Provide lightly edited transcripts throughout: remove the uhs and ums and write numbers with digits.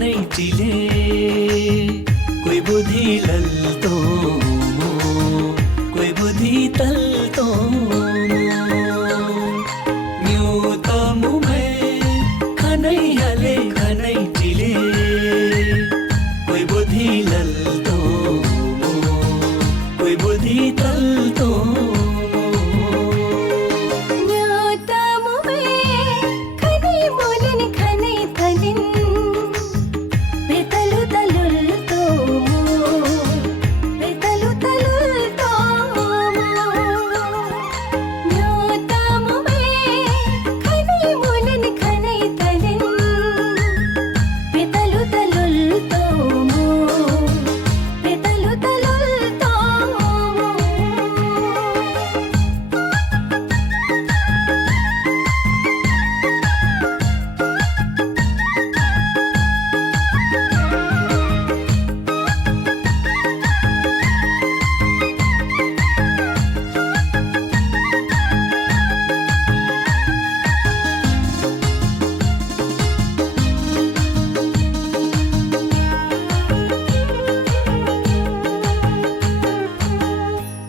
खानै चिले कोही बुद्धि लल्तो कोही बुद्धि तल्तो न्यूतमुमै खानै हाले खानै चिले कोही बुद्धि लल्तो कोही बुद्धि तल्तो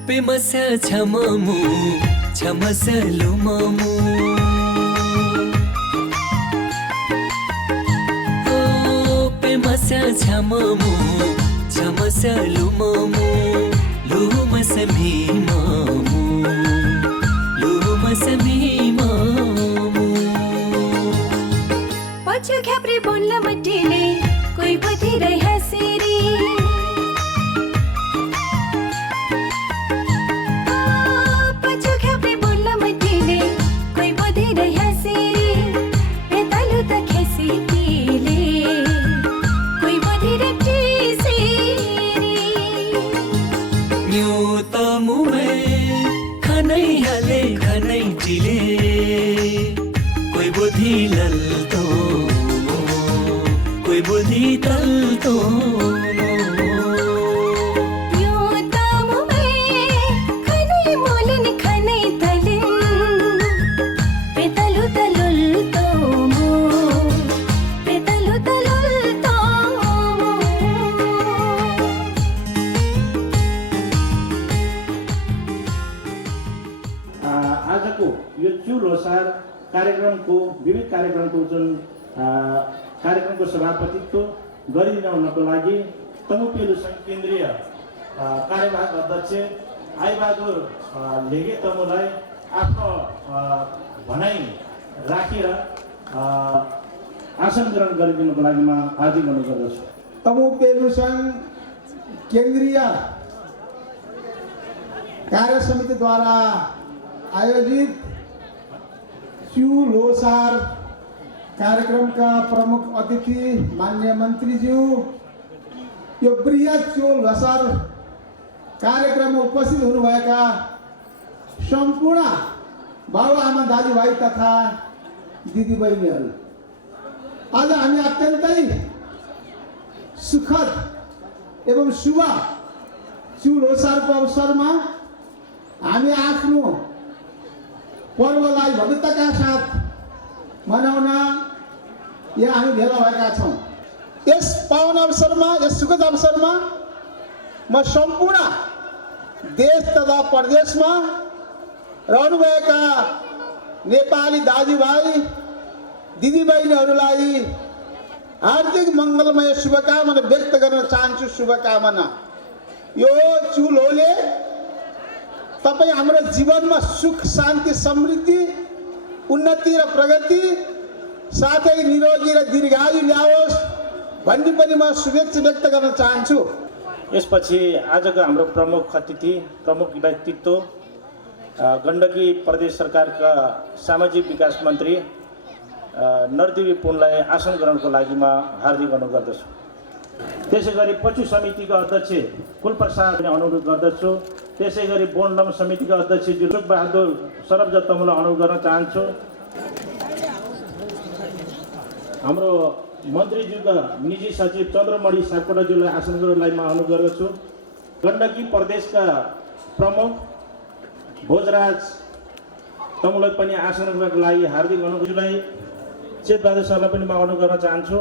पेमस्या छममु छमस्य लुममु ओ पेमस्या छममु छमस्य लुममु लुमस भीममु लुमस भीममु पछि ख्याप्रे बोल्न मटिले कोही पति रह्या सिरी खानै हाले खानै चिले कोही बुद्धि लल्तो कोही बुद्धि तल्तो ल्होसार कार्यक्रमको विविध कार्यक्रमको जुन कार्यक्रमको सभापतित्व गरिदिनको लागि तमुपेलु सङ्घ केन्द्रीय कार्यवाहक अध्यक्ष आइबहादुर लेगे तमुलाई आफ्नो भनाइ राखेर आसन ग्रहण गरिदिनुको लागि म हार्दिक अनुरोध गर्दछु। तमुपेलु सङ्घ केन्द्रीय कार्य समितिद्वारा आयोजित च्यू ल्होसार कार्यक्रमका प्रमुख अतिथि माननीय मन्त्रीज्यू, यो बृहत च्यू ल्होसार कार्यक्रममा उपस्थित हुनुभएका सम्पूर्ण बाबुआमा दाजुभाइ तथा दिदीबहिनीहरू, आज हामी अत्यन्तै सुखद एवं शुभ च्यू ल्होसारको अवसरमा हामी आफ्नो पर्वलाई भव्यताका साथ मनाउन यहाँ हामी भेला भएका छौँ। यस पावन अवसरमा, यस सुखद अवसरमा म सम्पूर्ण देश तथा प्रदेशमा रहनुभएका नेपाली दाजुभाइ दिदीबहिनीहरूलाई हार्दिक मङ्गलमय शुभकामना व्यक्त गर्न चाहन्छु। शुभकामना। यो च्यू ल्होले तपाईँ हाम्रो जीवनमा सुख शान्ति समृद्धि उन्नति र प्रगति साथै निरोगी र दीर्घायु ल्याओस् भन्ने पनि म शुभेच्छा व्यक्त गर्न चाहन्छु। यसपछि आजको हाम्रो प्रमुख अतिथि प्रमुख व्यक्तित्व गण्डकी प्रदेश सरकारका सामाजिक विकास मन्त्री नरदेवी पुनलाई आसन ग्रहणको लागि म हार्दिक अनुरोध गर्दछु। त्यसै गरी पछु समितिका अध्यक्ष कुलप्रसादले अनुरोध गर्दछु। त्यसै गरी बोन्डम समितिका अध्यक्ष जुलुक बहादुर सरबज तमुलाई अनुरोध गर्न चाहन्छु। हाम्रो मन्त्रीज्यूका निजी सचिव चन्द्रमणि सापकोटाज्यूलाई आसन ग्रहणलाई म अनुरोध गर्दछु। गण्डकी प्रदेशका प्रमुख भोजराज तमुलाई पनि आसन ग्रहणको लागि हार्दिक अनुरोधलाई चेतबहादुर सरलाई पनि म अनुरोध गर्न चाहन्छु।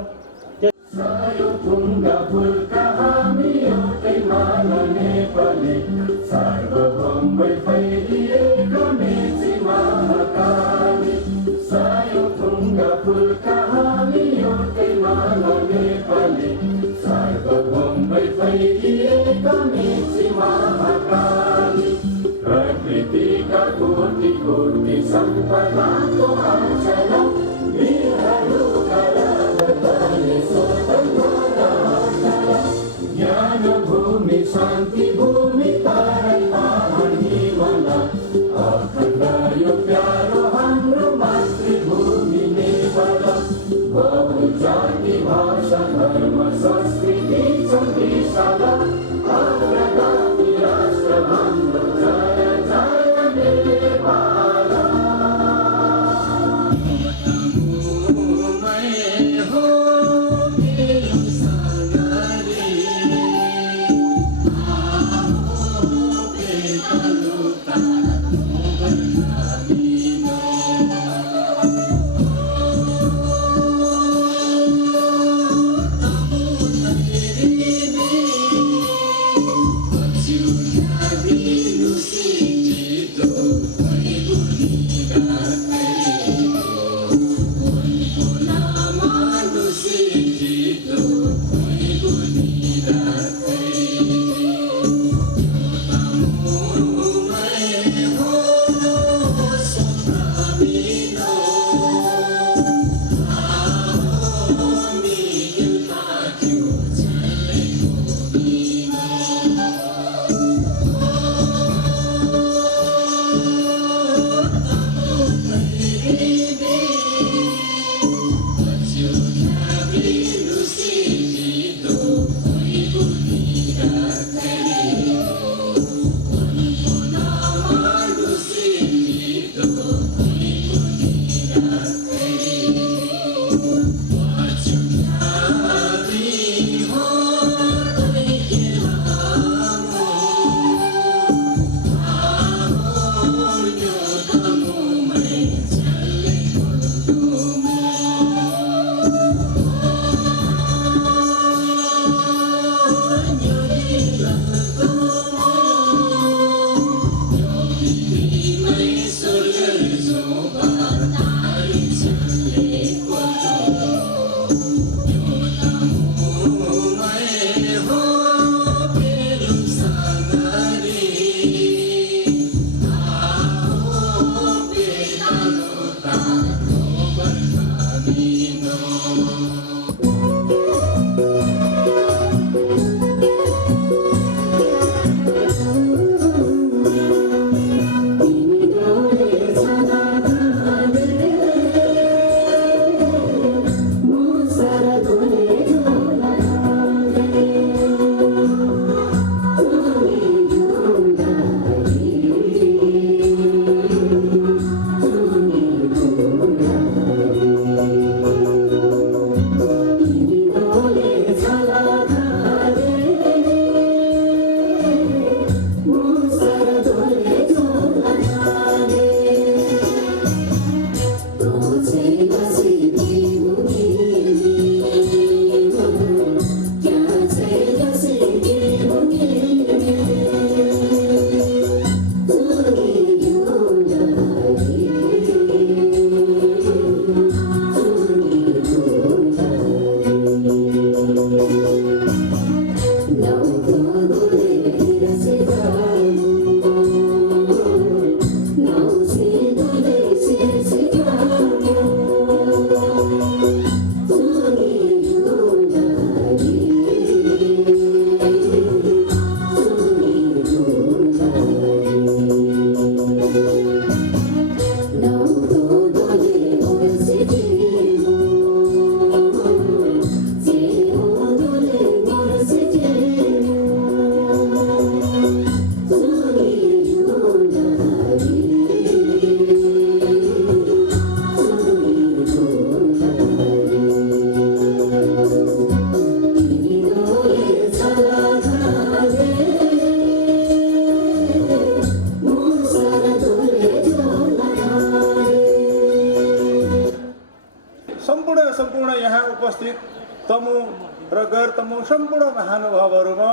गैर तमु सम्पूर्ण महानुभावहरूमा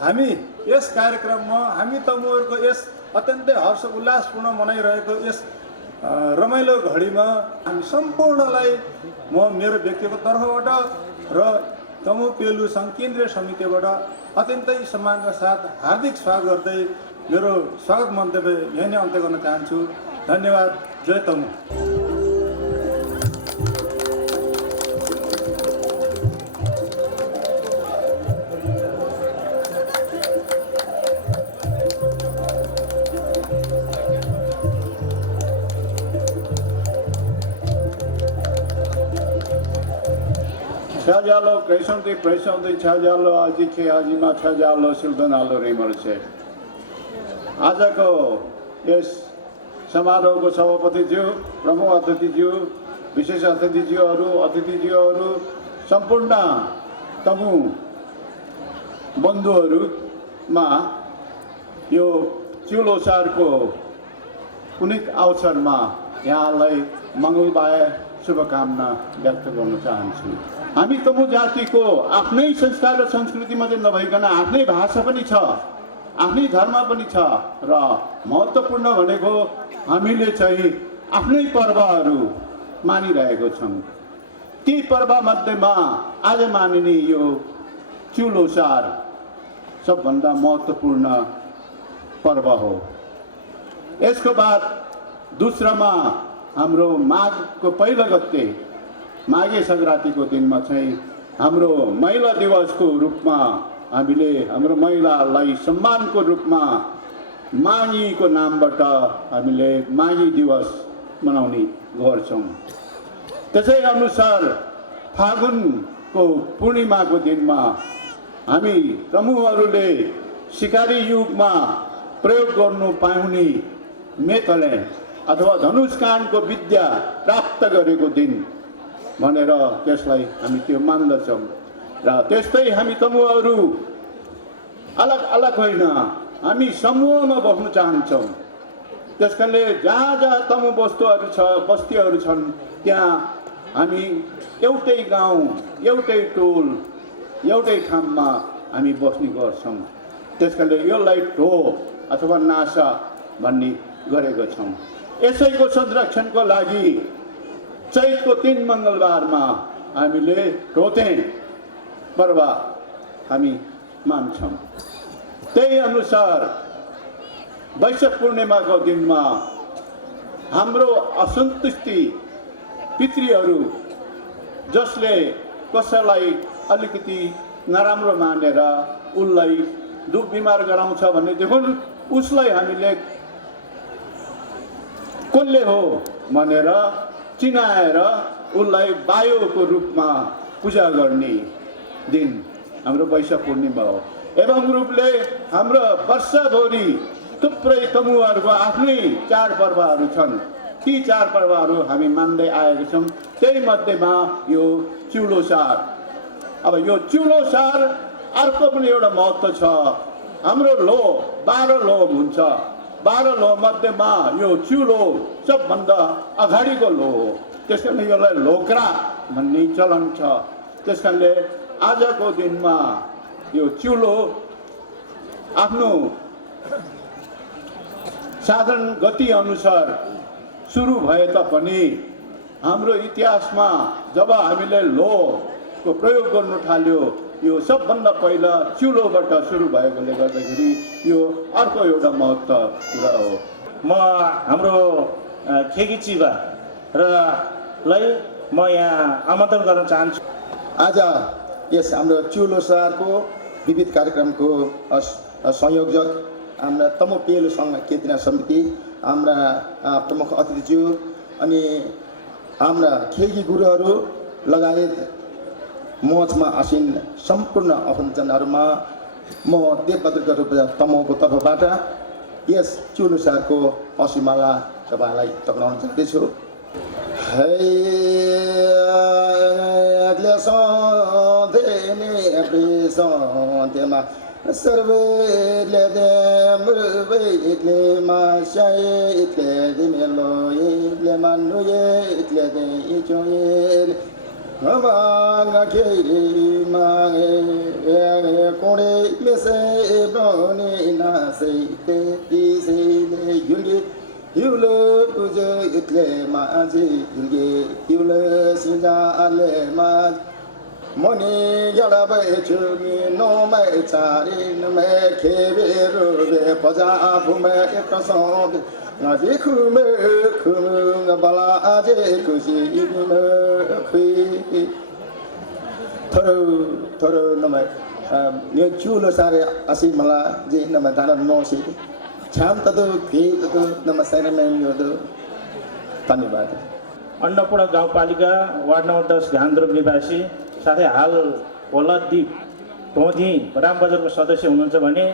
हामी यस कार्यक्रममा हामी तमुहरूको यस अत्यन्तै हर्ष उल्लासपूर्ण मनाइरहेको यस रमाइलो घडीमा हामी सम्पूर्णलाई म मेरो व्यक्तिगत तर्फबाट र तमु पेलु सङ्घ केन्द्रीय समितिबाट अत्यन्तै सम्मानका साथ हार्दिक स्वागत गर्दै मेरो स्वागत मन्तव्य यही नै अन्त्य गर्न चाहन्छु। धन्यवाद। जय तमु। छजालो कैसन्ती प्रैसन्ती छजालो आजी खे आजीमा छजालो सिल्दनालो रेमर छे। आजको यस समारोहको सभापतिज्यू, प्रमुख अतिथिज्यू, विशेष अतिथिज्यूहरू सम्पूर्ण तमु बन्धुहरूमा यो चिउलो सारको पुनित अवसरमा यहाँलाई मङ्गलबाय शुभकामना व्यक्त गर्न चाहन्छु। हामी तमु जातिको आफ्नै संस्कार र संस्कृति मात्रै नभइकन आफ्नै भाषा पनि छ, आफ्नै धर्म पनि छ र महत्त्वपूर्ण भनेको हामीले चाहिँ आफ्नै पर्वहरू मानिरहेको छौँ। ती पर्वमध्येमा आज मानिने यो चिउलो सार सबभन्दा महत्त्वपूर्ण पर्व हो। यसको बाद दोस्रोमा हाम्रो माघको पहिलो गते माघे सङ्क्रान्तिको दिनमा चाहिँ हाम्रो महिला दिवसको रूपमा हामीले हाम्रो महिलालाई सम्मानको रूपमा माघीको नामबाट हामीले माघी दिवस मनाउने गर्छौँ। त्यसै अनुसार फागुनको पूर्णिमाको दिनमा हामी तमुहरूले सिकारी युगमा प्रयोग गर्नु पाउने मेथल्यान्ड अथवा धनुषकाण्डको विद्या प्राप्त गरेको दिन भनेर त्यसलाई हामी त्यो मान्दछौँ। र त्यस्तै हामी तमुहरू अलग अलग होइन, हामी समूहमा बस्न चाहन्छौँ। त्यसकारणले जहाँ जहाँ तमु बस्तीहरू छन् त्यहाँ हामी एउटै गाउँ, एउटै टोल, एउटै ठाउँमा हामी बस्ने गर्छौँ। त्यसकारणले यसलाई ढो अथवा नासा भन्ने गरेको छौँ। यसैको संरक्षणको लागि चैतको 3 मङ्गलबारमा हामीले ढोतेन पर्व हामी मान्छौँ। त्यही अनुसार वैशाख पूर्णिमाको दिनमा हाम्रो असन्तुष्टि पितृहरू जसले कसैलाई अलिकति नराम्रो मानेर उसलाई दुख बिमार गराउँछ भनेदेखि उसलाई हामीले कसले हो भनेर चिनाएर उसलाई वायुको रूपमा पूजा गर्ने दिन हाम्रो वैशाख पूर्णिमा हो। एवं रूपले हाम्रो वर्षभरि थुप्रै तमुहरूको आफ्नै चाडपर्वहरू छन्। ती चाडपर्वहरू हामी मान्दै आएका छौँ। त्यही मध्येमा यो चिउलो सार। अब यो चिउलो सार अर्को पनि एउटा महत्त्व छ। हाम्रो लो 12 लो हुन्छ। 12 लो मध्येमा यो चिउलो सबभन्दा अगाडिको लो हो। त्यसकारणले यसलाई लोक्रा भन्ने चलन छ। त्यसकारणले आजको दिनमा यो चिउलो आफ्नो साधारण गति अनुसार सुरु भए तापनि हाम्रो इतिहासमा जब हामीले लोको प्रयोग गर्नु थाल्यो यो सबभन्दा पहिला चिउलोबाट सुरु भएकोले गर्दाखेरि यो अर्को एउटा महत्त्व कुरा हो। म हाम्रो खेगी चिबा र लाई म यहाँ आमन्त्रण गर्न चाहन्छु। आज यस हाम्रो चिउलो सारको विविध कार्यक्रमको संयोजक हाम्रा तमु पेलु सङ्घ केन्द्रीय समिति, हाम्रा प्रमुख अतिथिज्यू अनि हाम्रा खेगी गुरुहरू लगायत मञ्चमा आसीन सम्पूर्ण आफन्तजनहरूमा म देवबहादुर रूपा तमुको तर्फबाट यस चिउलो सारको औँसीमाला तपाईँलाई टक्राउन चाहन्छु। सन्ध्यमा सर्वेले मुर्वेले माशाइले मेलो इले मानुए इले they इचोए Ngabanga ke mange kore mese boni na se te ti se le yungi yule uje itle ma aji yungi yule sinja ale ma moni yala ba chumi no ma chari no me kebe ro be paja apu me ekaso na dikhu me khum bala aje kusi me khi thoro no me ne chulo sare asi mala je no me dana no si cham tadu ke tadu no me sare me yo do धन्यवाद अन्नपूर्ण गाउँपालिका ward number 10 घान्द्रुप निवासी साथै हाल होलाद्वीप ढोधी रामबजारको सदस्य हुनुहुन्छ भने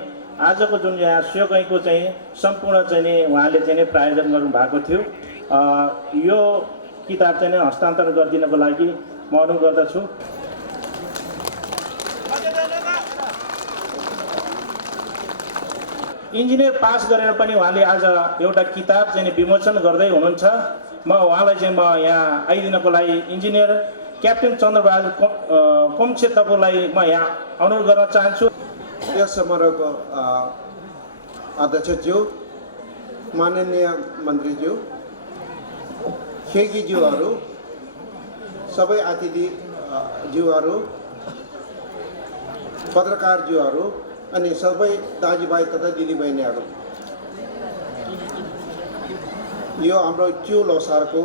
आजको जुन यहाँ स्योकैको चाहिँ सम्पूर्ण चाहिँ नि उहाँले चाहिँ नि प्रायोजन गर्नु भएको थियो यो किताब चाहिँ नि हस्तान्तरण गरिदिनको लागि म अनुरोध गर्दछु। इन्जिनियर पास गरेर पनि उहाँले आज एउटा किताब चाहिँ विमोचन गर्दै हुनुहुन्छ। म उहाँलाई चाहिँ म यहाँ आइदिनको लागि इन्जिनियर क्याप्टेन चन्द्रबहादुर कमक्षेत्रकोलाई म यहाँ अनुरोध गर्न चाहन्छु। यस समारोहको अध्यक्षज्यू, माननीय मन्त्रीज्यू, खेगीज्यूहरू, सबै अतिथिज्यूहरू, पत्रकारज्यूहरू अनि सबै दाजुभाइ तथा दिदीबहिनीहरू, यो हाम्रो च्यु लोसारको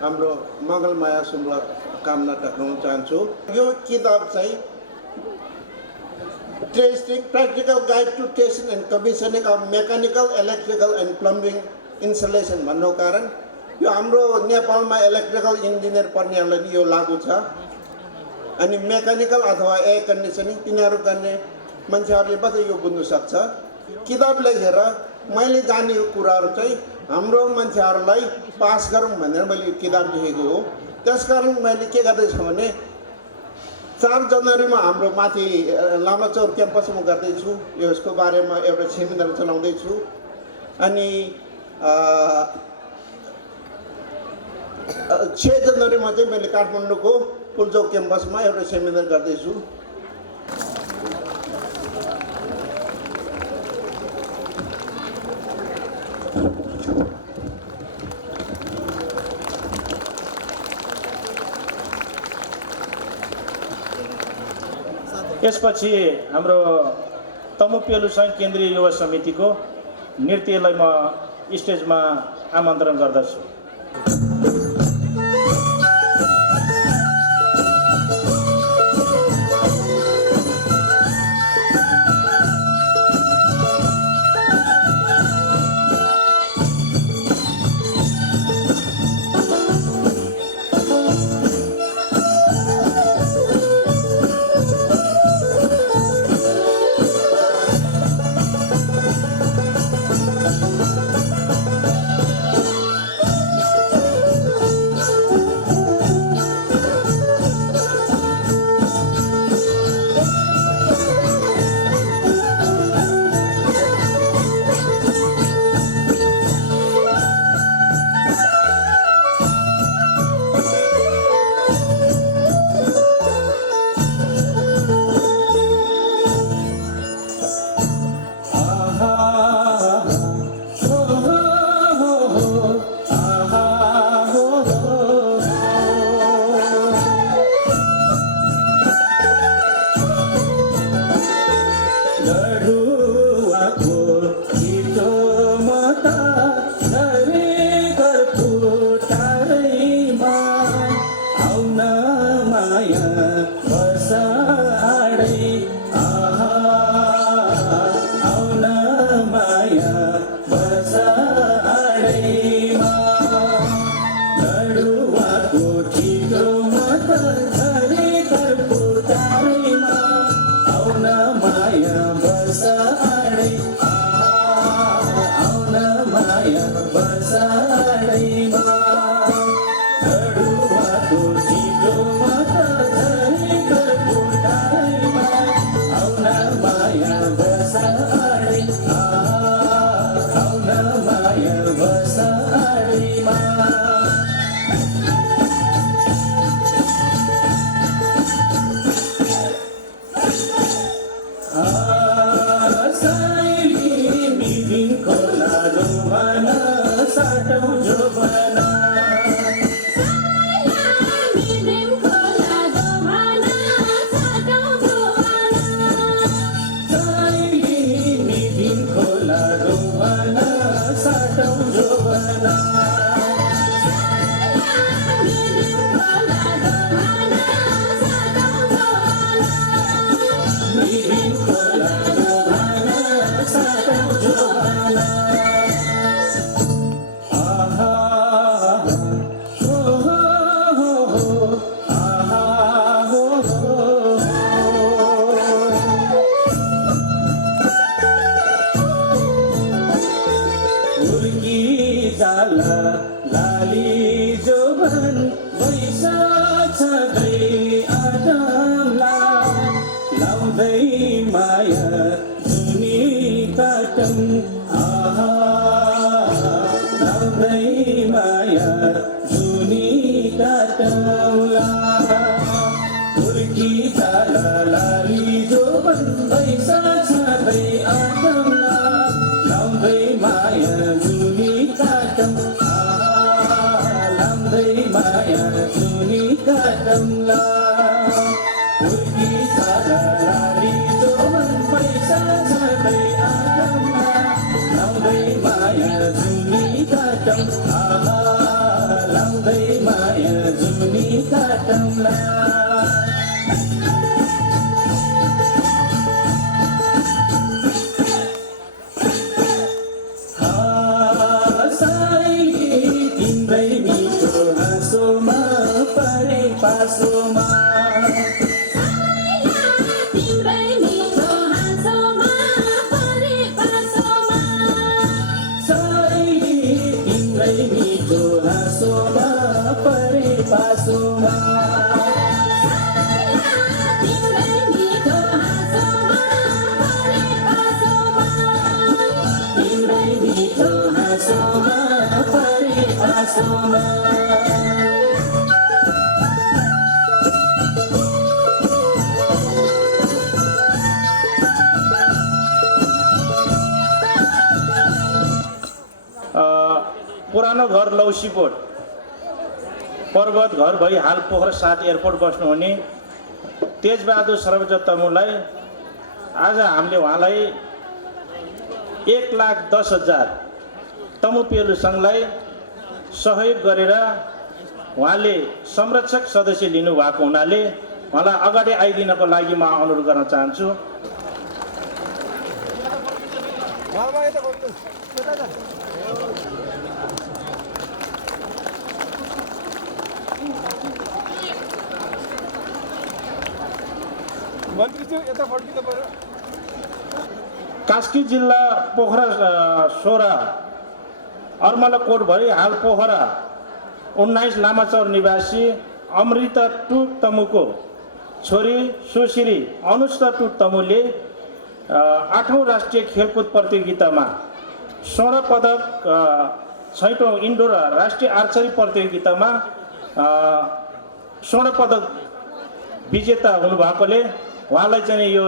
हाम्रो मङ्गलमाया शुभकामना राख्न चाहन्छु। यो किताब चाहिँ testing practical guide to testing and commissioning of mechanical electrical and plumbing installation भन्नुको कारण यो हाम्रो नेपालमा इलेक्ट्रिकल इन्जिनियर पढ्नेहरूलाई यो लागु छ। अनि मेकानिकल अथवा एयर कन्डिसनिङ तिनीहरू गर्ने मान्छेहरूले मात्रै यो बुझ्नु सक्छ। किताब लेखेर मैले जानेको कुराहरू चाहिँ हाम्रो मान्छेहरूलाई पास गरौँ भनेर मैले यो किताब लेखेको हो। त्यसकारण मैले के गर्दैछु भने 4 जनवरीमा हाम्रो माथि लामाचौर क्याम्पसमा गर्दैछु, यसको बारेमा एउटा सेमिनार चलाउँदैछु। अनि 6 जनवरीमा चाहिँ मैले काठमाडौँको पुल्चोक क्याम्पसमा एउटा सेमिनार गर्दैछु। यसपछि हाम्रो तमुपेलु सङ्घ केन्द्रीय युवा समितिको नृत्यलाई म स्टेजमा आमन्त्रण गर्दछु। साइली बिबिन खोला जोबना साटौँ जोबना लाली जोबन वैसा छँदै आदमला लाउँदै माया जुनी काटम आहा लाउँदै माया जुनी काटमला हुर्की जाला लाली जोबन वैसा छँदै आदमला लाउँदै माया जुनी काटम माया जुनी काटमला हुर्की जाला लाली जोबन पैसा छँदै आदमला लाउँदै माया जुनी काटम आहा लाउँदै माया जुनी काटमला पासोमा तिम्रै मिठो हाँसोमा परे पासोमा साइली तिम्रै मिठो हाँसोमा परे पासोमा तिम्रै मिठो हाँसोमा परे पासोमा तिम्रै मिठो हाँसोमा परे पासोमा पुरानो घर लौसीकोट पर्वत घर भई हाल पोखरा 7 एयरपोर्ट बस्नुहुने तेजबहादुर सर्वोच्च तमुलाई आज हामीले उहाँलाई 1,10,000 तमु पेलु सङ्घलाई सहयोग गरेर उहाँले संरक्षक सदस्य लिनुभएको हुनाले उहाँलाई अगाडि आइदिनको लागि म अनुरोध गर्न चाहन्छु। कास्की जिल्ला पोखरा 16 अर्मलकोट भई हाल पोखरा 19 लामाचौर निवासी अमृता टु तमुको छोरी सुश्री अनुष्का टु तमुले 8औं राष्ट्रिय खेलकुद प्रतियोगितामा स्वर्ण पदक 6औं इन्डोर राष्ट्रिय आर्चरी प्रतियोगितामा स्वर्ण पदक विजेता हुनुभएकोले उहाँलाई चाहिँ यो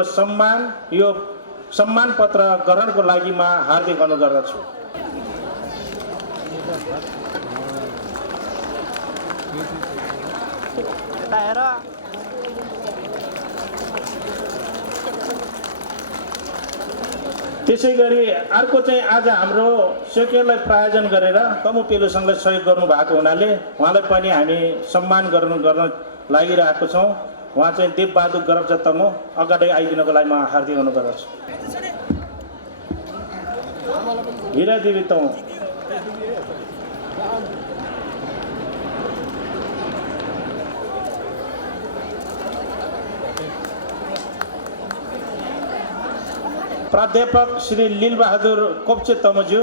सम्मान पत्र ग्रहणको लागि म हार्दिक अनुरोध गर्दछु। त्यसैगरी अर्को चाहिँ आज हाम्रो सेकेलाई प्रायोजन गरेर तमु पेलु सङ्घले सहयोग गर्नुभएको हुनाले उहाँलाई पनि हामी सम्मान गर्न लागिरहेको छौँ। उहाँ चाहिँ देवबहादुर गरब्जा तमु अगाडि आइदिनको लागि म हार्दिक अनुरोध गर्दछु। हिरा देवी तमु प्राध्यापक श्री लीलबहादुर कोप्चे तमुज्यू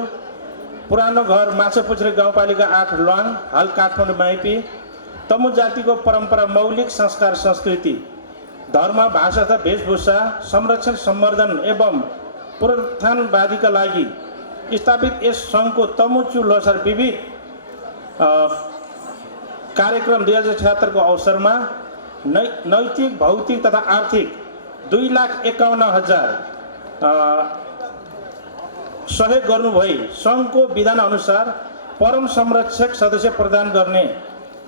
पुरानो घर माछापुछ्रे गाउँपालिका 8 लवाङ हाल काठमाडौँ माइपी तमु जातिको परम्परा मौलिक संस्कार संस्कृति धर्म भाषा तथा वेशभूषा संरक्षण सम्वर्धन एवं पुनरुत्थानवादीका लागि स्थापित यस सङ्घको तमुचु लोसार विविध कार्यक्रम 2076 को अवसरमा नैतिक भौतिक तथा आर्थिक 2,51,000 सहयोग गर्नुभई सङ्घको विधान अनुसार परम संरक्षक सदस्य प्रदान गर्ने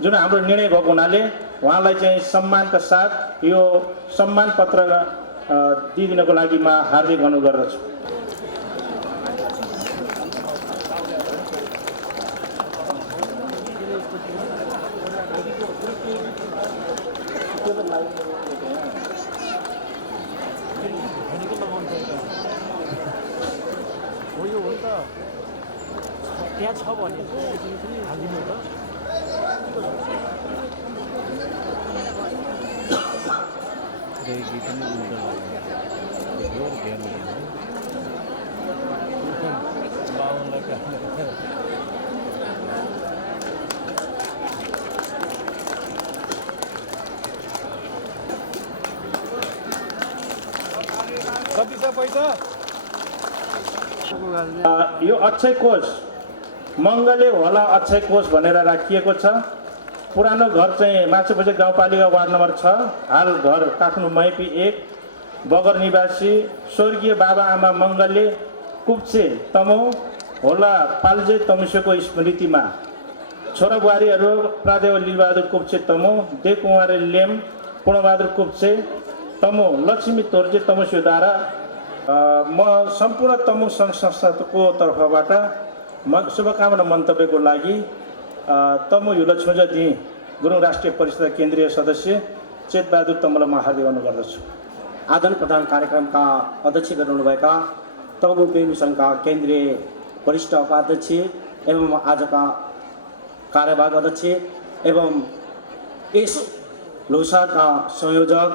जुन हाम्रो निर्णय भएको हुनाले उहाँलाई चाहिँ सम्मानका साथ यो सम्मान पत्र दिइदिनको लागि म हार्दिक अनुरोध गर्दछु। त्यहाँ छ भने हालिदिनु त। यो अक्षय कोष मङ्गले होला अक्षय कोष भनेर राखिएको छ। पुरानो घर चाहिँ माछापुछ्रे गाउँपालिका वार्ड नम्बर 6, हाल घर काठमाडौँ मैपी 1 बगर निवासी स्वर्गीय बाबा आमा मङ्गले कुप्चे तमु होला पाल्जे तमुसेको स्मृतिमा छोरा बुहारीहरू प्रादेव लीलबहादुर कुप्चे तमु, देवकुमारी लेम, पूर्णबहादुर कुप्चे तमु, लक्ष्मी तोर्जे तमुस्योद्वारा म सम्पूर्ण तमु सङ्घ संस्थाको तर्फबाट शुभकामना मन्तव्यको लागि तमु युल छोजदी गुरुङ राष्ट्रिय परिषद केन्द्रीय सदस्य चेतबहादुर तमुलाई म हार्दिक अनुरोध गर्दछु। आदान प्रदान कार्यक्रमका अध्यक्ष गर्नुभएका तमु प्रेमी सङ्घका केन्द्रीय वरिष्ठ उपाध्यक्ष एवं आजका कार्यवाहक अध्यक्ष एवं यस लोसारका संयोजक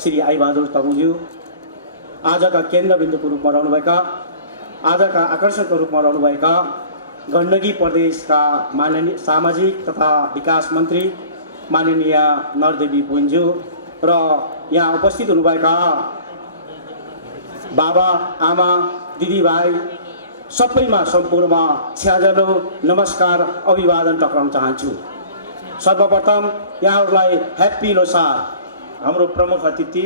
श्री आइबहादुर तमुज्यू, आजका केन्द्रबिन्दुको रूपमा रहनुभएका, आजका आकर्षणको रूपमा रहनुभएका गण्डकी प्रदेशका माननीय सामाजिक तथा विकास मन्त्री माननीय नरदेवी पुन्ज्यू र यहाँ उपस्थित हुनुभएका बाबा आमा दिदीभाइ सबैमा सम्पूर्णमा छ्याजलो नमस्कार अभिवादन टक्राउन चाहन्छु। सर्वप्रथम यहाँहरूलाई ह्याप्पी लोसार। हाम्रो प्रमुख अतिथि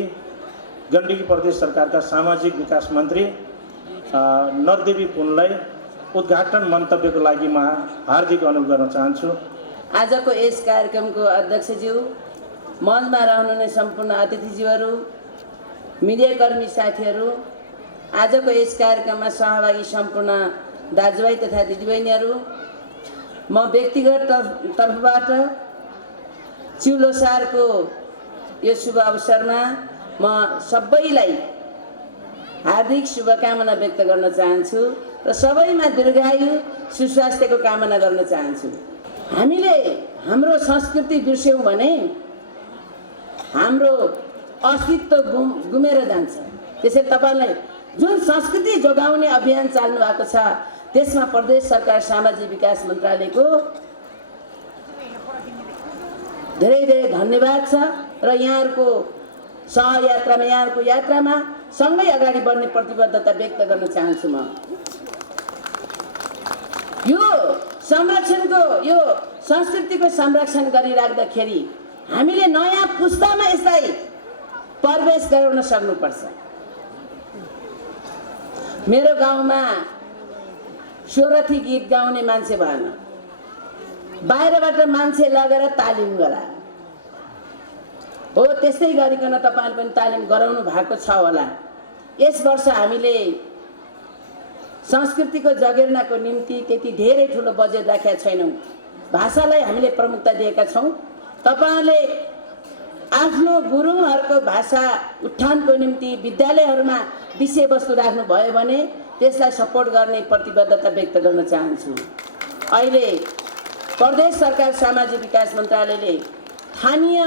गण्डकी प्रदेश सरकारका सामाजिक विकास मन्त्री नरदेवी पुनलाई उद्घाटन मन्तव्यको लागि म हार्दिक अनुरोध गर्न चाहन्छु। आजको यस कार्यक्रमको अध्यक्षज्यू, मञ्चमा रहनुहुने सम्पूर्ण अतिथिज्यूहरू, मिडियाकर्मी साथीहरू, आजको यस कार्यक्रममा सहभागी सम्पूर्ण दाजुभाइ तथा दिदीबहिनीहरू, म व्यक्तिगत तर्फबाट चिउलोसारको यो शुभ अवसरमा म सबैलाई हार्दिक शुभकामना व्यक्त गर्न चाहन्छु र सबैमा दीर्घायु सुस्वास्थ्यको कामना गर्न चाहन्छु। हामीले हाम्रो संस्कृति बिर्स्यौँ भने हाम्रो अस्तित्व गुमेर जान्छ। त्यसैले तपाईँलाई जुन संस्कृति जोगाउने अभियान चाल्नु भएको छ त्यसमा प्रदेश सरकार सामाजिक विकास मन्त्रालयको धेरै धेरै धन्यवाद छ र यहाँहरूको सहयात्रामा, यहाँहरूको यात्रामा सँगै अगाडि बढ्ने प्रतिबद्धता व्यक्त गर्न चाहन्छु। म यो संरक्षणको, यो संस्कृतिको संरक्षण गरिराख्दाखेरि हामीले नयाँ पुस्तामा यसलाई प्रवेश गराउन सक्नुपर्छ। मेरो गाउँमा सोरथी गीत गाउने मान्छे भएन, बाहिरबाट मान्छे लगेर तालिम गरायो। हो, त्यस्तै गरिकन तपाईँले पनि तालिम गराउनु भएको छ होला। यस वर्ष हामीले संस्कृतिको जगेर्नाको निम्ति त्यति धेरै ठुलो बजेट राखेका छैनौँ। भाषालाई हामीले प्रमुखता दिएका छौँ। तपाईँहरूले आफ्नो गुरुङहरूको भाषा उत्थानको निम्ति विद्यालयहरूमा विषयवस्तु राख्नुभयो भने त्यसलाई सपोर्ट गर्ने प्रतिबद्धता व्यक्त गर्न चाहन्छु। अहिले प्रदेश सरकार सामाजिक विकास मन्त्रालयले स्थानीय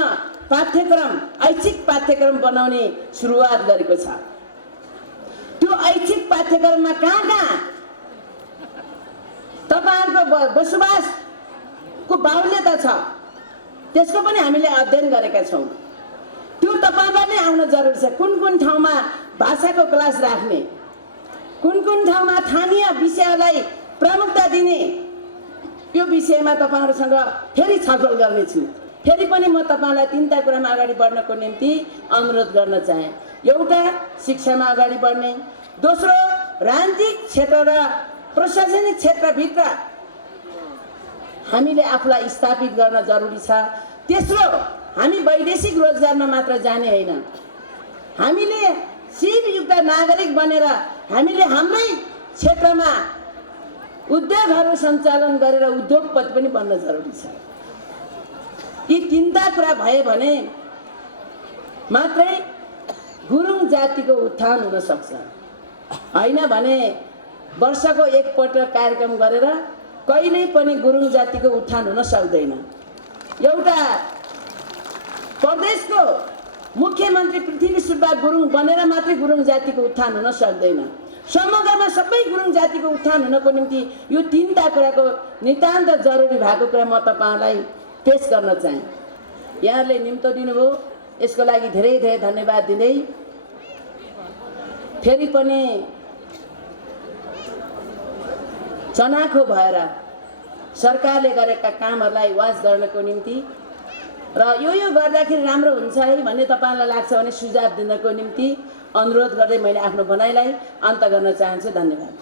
पाठ्यक्रम, ऐच्छिक पाठ्यक्रम बनाउने सुरुवात गरेको छ। त्यो ऐच्छिक पाठ्यक्रममा कहाँ कहाँ तपाईँहरूको बसोबासको बाहुल्यता छ त्यसको पनि हामीले अध्ययन गरेका छौँ। त्यो तपाईँलाई नै आउन जरुरी छ। कुन कुन ठाउँमा भाषाको क्लास राख्ने, कुन कुन ठाउँमा स्थानीय विषयलाई प्रमुखता दिने, यो विषयमा तपाईँहरूसँग फेरि छलफल गर्नेछु। फेरि पनि म तपाईँलाई 3टा कुरामा अगाडि बढ्नको निम्ति अनुरोध गर्न चाहे। एउटा शिक्षामा अगाडि बढ्ने, दोस्रो राजनीतिक क्षेत्र र प्रशासनिक क्षेत्रभित्र हामीले आफूलाई स्थापित गर्न जरुरी छ। तेस्रो हामी वैदेशिक रोजगारमा मात्र जाने होइन, हामीले सिपयुक्त नागरिक बनेर हामीले हाम्रै क्षेत्रमा उद्योगहरू सञ्चालन गरेर उद्योगपति पनि बन्न जरुरी छ। यी तीनटा कुरा भए भने मात्रै गुरुङ जातिको उत्थान हुन सक्छ। होइन भने वर्षको एकपल्ट कार्यक्रम गरेर कहिल्यै पनि गुरुङ जातिको उत्थान हुन सक्दैन। एउटा प्रदेशको मुख्यमन्त्री पृथ्वी सुब्बा गुरुङ बनेर मात्रै गुरुङ जातिको उत्थान हुन सक्दैन। समग्रमा सबै गुरुङ जातिको उत्थान हुनको निम्ति यो तीनटा कुराको नितान्त जरुरी भएको कुरा म तपाईहरुलाई पेश गर्न चाहे। यहाँले निम्तो दिनुभयो, यसको लागि धेरै धेरै धन्यवाद दिँदै फेरि पनि चनाखो भएर सरकारले गरेका कामहरूलाई वाच गर्नको निम्ति र यो गर्दाखेरि राम्रो हुन्छ है भन्ने तपाईलाई लाग्छ भने सुझाव दिनको निम्ति अनुरोध गर्दै मैले आफ्नो भनाइलाई अन्त गर्न चाहन्छु। धन्यवाद।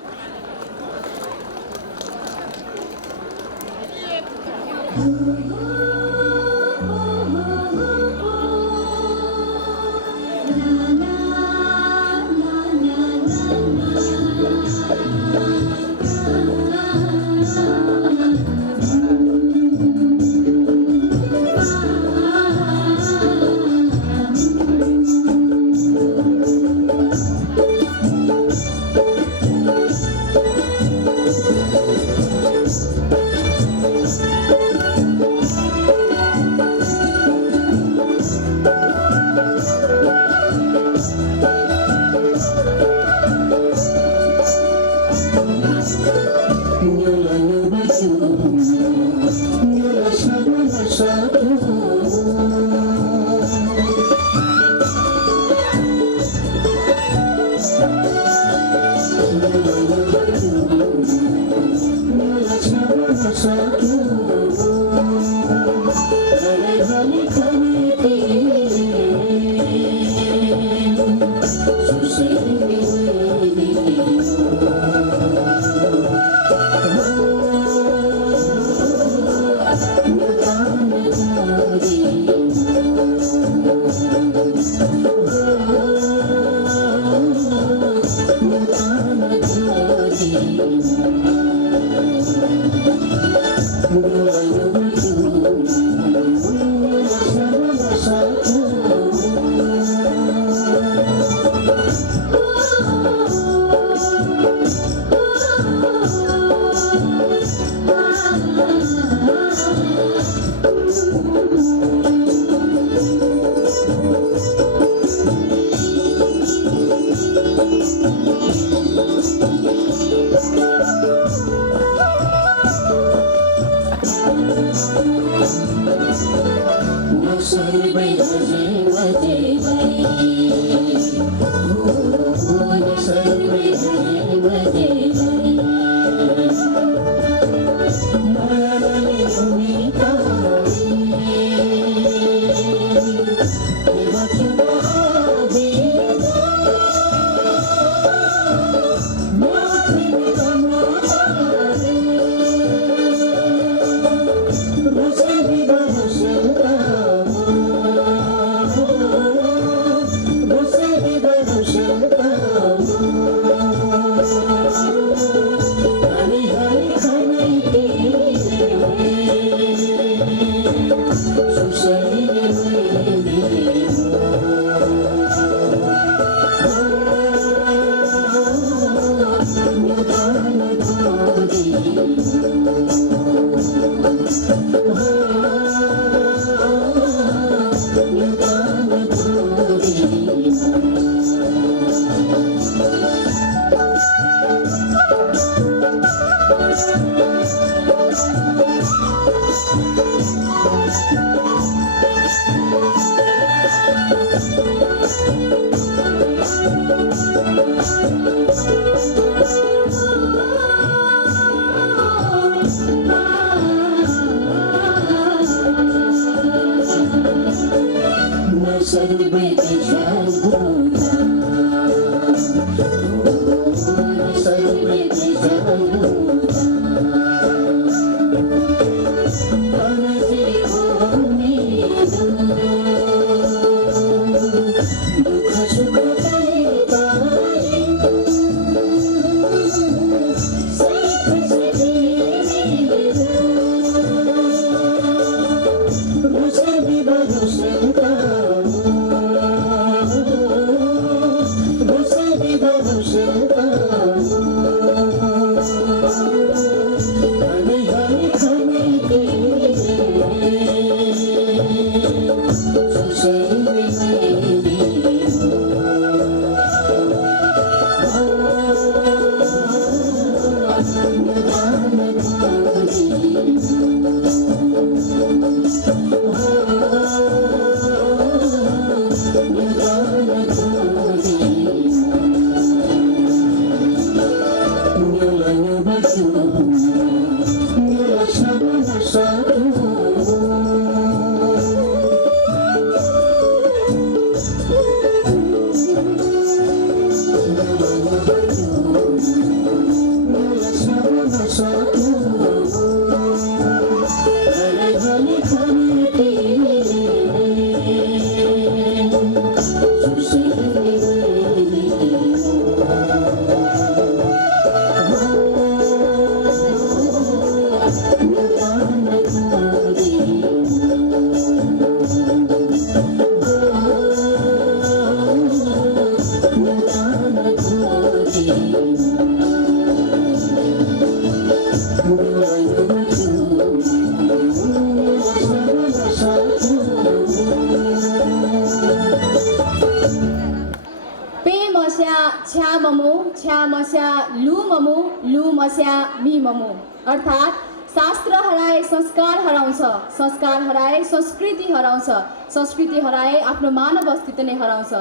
अर्थात् शास्त्र हराए संस्कार हराउँछ, संस्कार हराए संस्कृति हराउँछ, संस्कृति हराए आफ्नो मानव अस्तित्व नै हराउँछ।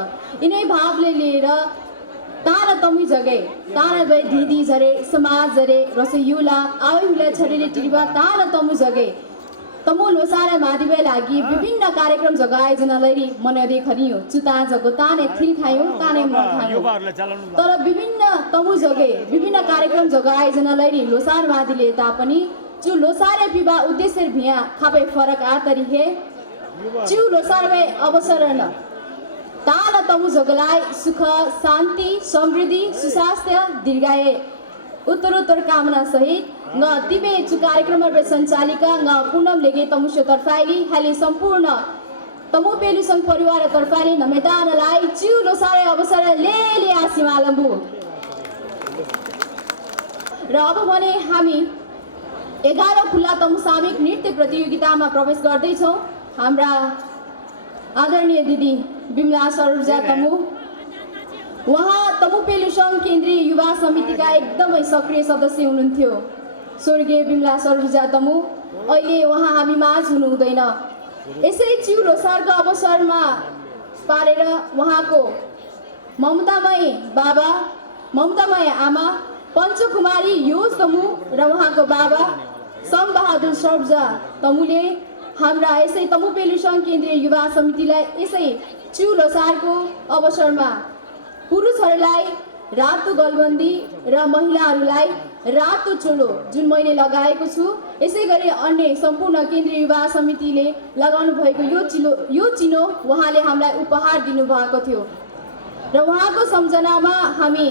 यिनै भावले लिएर तारा तमी जगे तारा गए दिदी झरे समाज झरे रसयुला आउला छरेले टिरिबा तारा तमु जगे तमु लोसारा मादिबे लागि विभिन्न कार्यक्रम जगायोजनालाई मनदे खनियो चुता जगो ताने थिल खायो ताने मन खायो तर विभिन्न तमु जगे विभिन्न कार्यक्रम जगायोजनालाई लोसार मादिले तापनि चु लोसारे पिबा उद्देश्य भिया खापे फरक आ तरिहे चु लोसारवे अवसर न ताला तमु जगलाई सुख शान्ति समृद्धि सुस्वास्थ्य दीर्घायु उत्तरोत्तर कामना सहित न तिबे चु कार्यक्रमहरु सञ्चालिका न पूनम लेगे तमुसो तर्फाइली हाले सम्पूर्ण तमु पेलु संघ परिवार तर्फाइली नमेदानलाई चु लोसारे अवसर ले आसिमालम्बु र अब भने हामी 11 खुल्ला तमु सामूहिक नृत्य प्रतियोगितामा प्रवेश गर्दै छौं। हाम्रा आदरणीय दिदी बिमला सरोजा तमु उहाँ तमु पेलु संघ केन्द्रीय युवा समितिका एकदमै सक्रिय सदस्य हुनुहुन्थ्यो। स्वर्गीय बिमला सरोजा तमु अहिले उहाँ हामी माझ हुनुहुँदैन। यसै चिउ लोसारको अवसरमा पारेर उहाँको ममतामय बाबा ममतामय आमा पञ्चकुमारी योज तमु र उहाँको बाबा समबहादुर सरोजा तमुले हाम्रा यसै तमु पेलु संघ केन्द्रीय युवा समितिलाई यसै चिउ लोसारको अवसरमा पुरुषहरूलाई रातो गलबन्दी र महिलाहरूलाई रातो चोलो जुन मैले लगाएको छु यसै गरी अन्य सम्पूर्ण केन्द्रीय युवा समितिले लगाउनु भएको यो चिनो उहाँले हामीलाई उपहार दिनुभएको थियो र उहाँको सम्झनामा हामी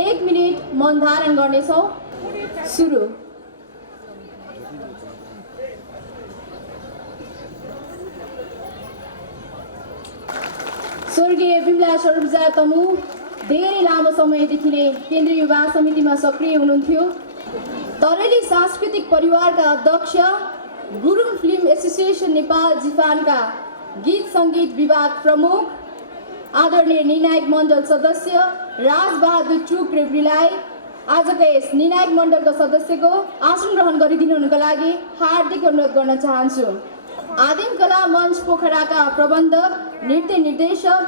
1 मिनेट मौन धारण गर्नेछौँ। सुरु। स्वर्गीय बिमला सरोजा तमु धेरै लामो समयदेखि नै केन्द्रीय युवा समितिमा सक्रिय हुनुहुन्थ्यो। तरेली सांस्कृतिक परिवारका अध्यक्ष, गुरुङ फिल्म एसोसिएसन नेपाल जिफानका गीत सङ्गीत विभाग प्रमुख, आदरणीय निर्णायक मण्डल सदस्य राजबहादुर चुक रेग्मीलाई आजको यस निर्णायक मण्डलका सदस्यको आसन ग्रहण गरिदिनुको लागि हार्दिक अनुरोध गर्न चाहन्छु। आदिम कला मञ्च पोखराका प्रबन्धक नृत्य निर्देशक,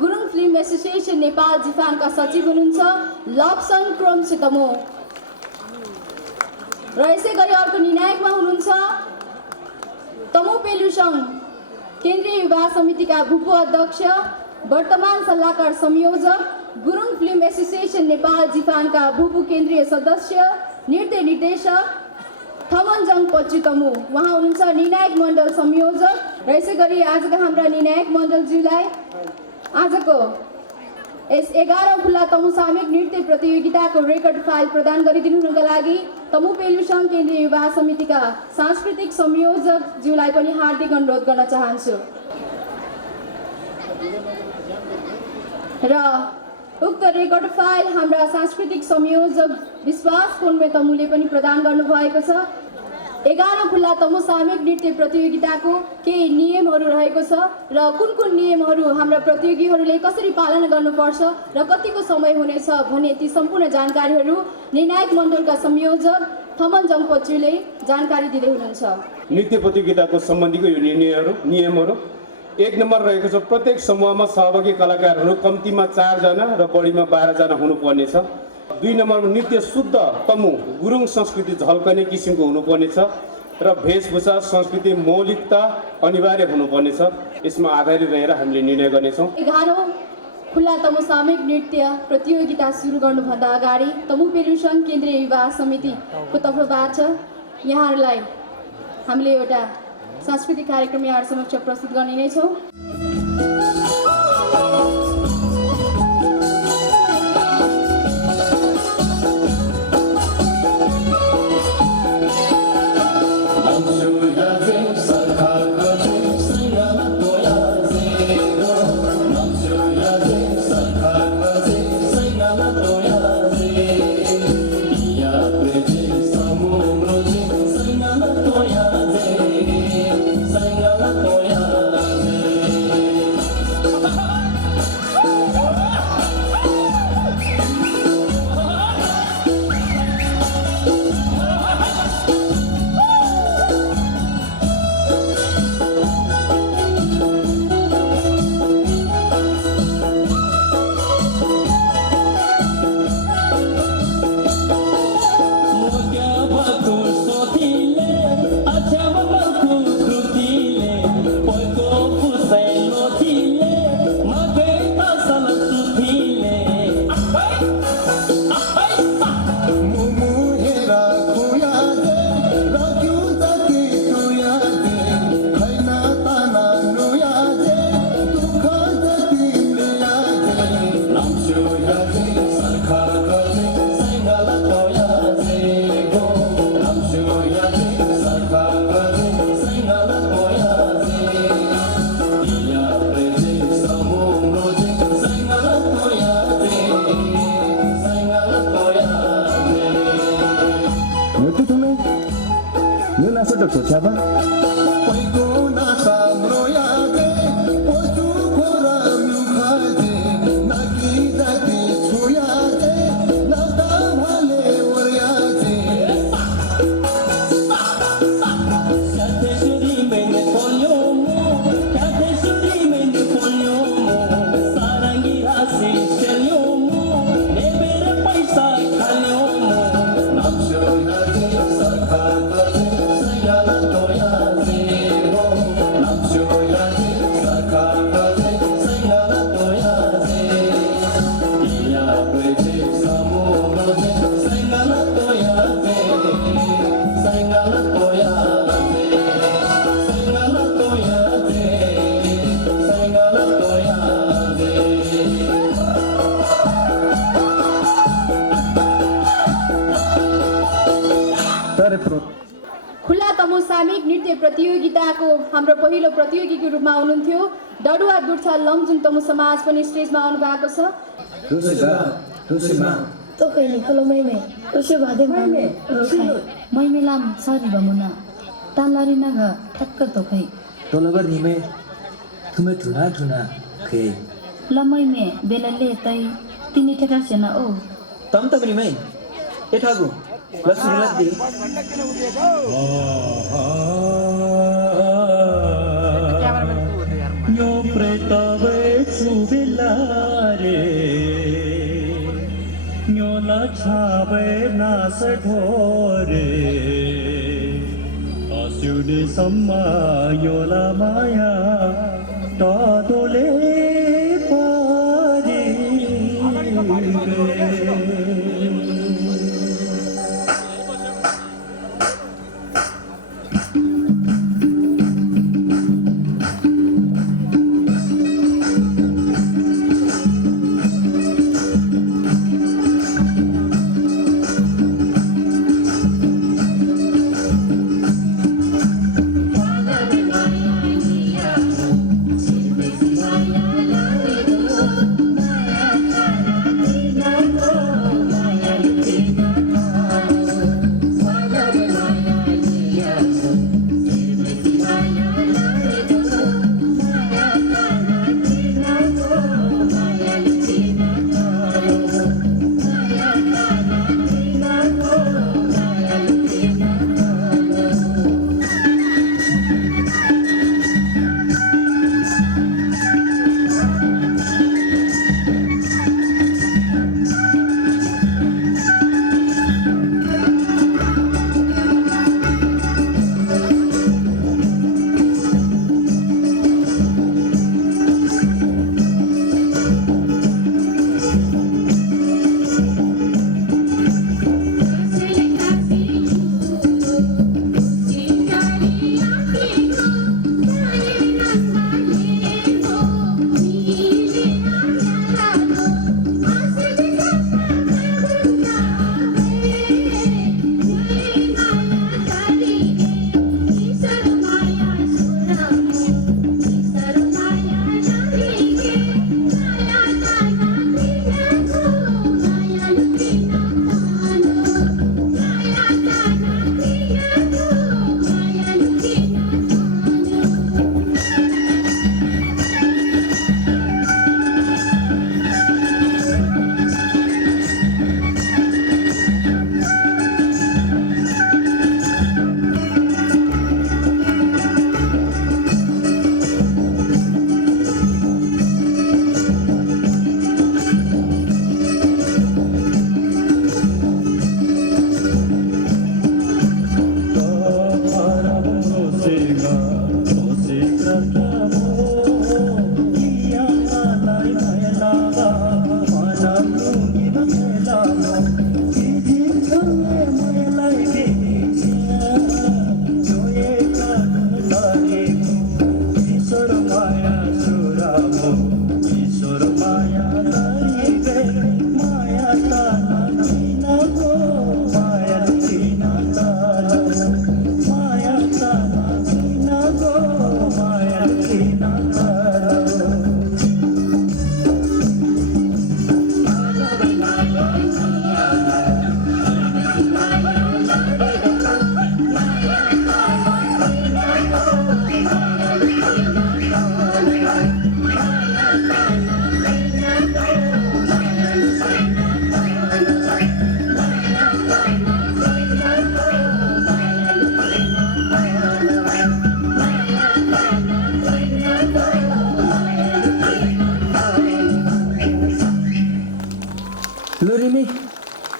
गुरुङ फिल्म एसोसिएसन नेपाल जिफानका सचिव हुनुहुन्छ लप्सन क्रोम सितमो र यसै गरी अर्को निर्णायकमा हुनुहुन्छ तमु पेलु संघ केन्द्रीय युवा समितिका भूप अध्यक्ष, वर्तमान सल्लाहकार संयोजक, गुरुङ फिल्म एसोसिएसन नेपाल जिफानका भूपू केन्द्रीय सदस्य नृत्य निर्देशक थमनजङ पच्चुतमु उहाँ हुनुहुन्छ निर्णायक मण्डल संयोजक र यसै गरी आजका हाम्रा निर्णायक मण्डलज्यूलाई आजको यस 11 खुल्ला तमु सामूहिक नृत्य प्रतियोगिताको रेकर्ड फाइल प्रदान गरिदिनुको लागि तमु पेलु संघ केन्द्रीय युवा समितिका सांस्कृतिक संयोजक ज्यूलाई पनि हार्दिक अनुरोध गर्न चाहन्छु। र उक्त रेकर्ड फाइल हाम्रा सांस्कृतिक संयोजक विश्वास कोन्मे तमुले पनि प्रदान गर्नुभएको छ। 11 खुल्ला तमु सामूहिक नृत्य प्रतियोगिताको केही नियमहरू रहेको छ र कुन कुन नियमहरू हाम्रा प्रतियोगीहरूले कसरी पालना गर्नुपर्छ र कतिको समय हुनेछ भन्ने ती सम्पूर्ण जानकारीहरू निर्णायक मण्डलका संयोजक थमन जङपच्युले जानकारी दिँदै हुनुहुन्छ। नृत्य प्रतियोगिताको सम्बन्धीको यो नियमहरू 1 नम्बर रहेको छ, प्रत्येक समूहमा सहभागी कलाकारहरू कम्तीमा 4 जना र बढीमा 12 जना हुनुपर्नेछ। 2 नम्बरमा नृत्य शुद्ध तमु गुरुङ संस्कृति झल्कने किसिमको हुनुपर्नेछ र वेशभूषा संस्कृति मौलिकता अनिवार्य हुनुपर्नेछ। यसमा आधारित रहेर हामीले निर्णय गर्नेछौँ। 11औं खुल्ला तमु सामूहिक नृत्य प्रतियोगिता सुरु गर्नुभन्दा अगाडि तमु पेरुसङ केन्द्रीय युवा समितिको तर्फबाट यहाँहरूलाई हामीले एउटा सांस्कृतिक कार्यक्रम यहाँहरू समक्ष प्रस्तुत गर्ने नै छौँ। खुल्ला तमु सामूहिक नृत्य प्रतियोगिताको हाम्रो पहिलो प्रतियोगीको रूपमा हुनुहुन्थ्यो डडुवा दुर्छा लमजुङ तमु समाज पनि स्टेजमा आउनु भएको छ। यो प्रेतवे सुबिलारे यो लछावे नास ढोरे अस्युने सम्मा यो माया टदोले पारी Maya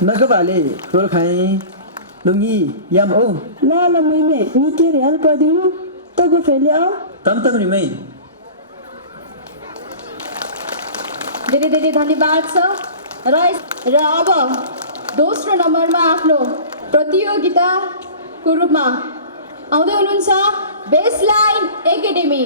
नगबाले रोल खाए लुङ्गी याम ओ ल ल मैमे निके रेल पदिनु तगो फेल्यो तम रिमै धेरै धेरै धन्यवाद छ र अब दोस्रो नम्बरमा आफ्नो प्रतियोगिताको रूपमा आउँदै हुनुहुन्छ बेसलाइन एकाडेमी।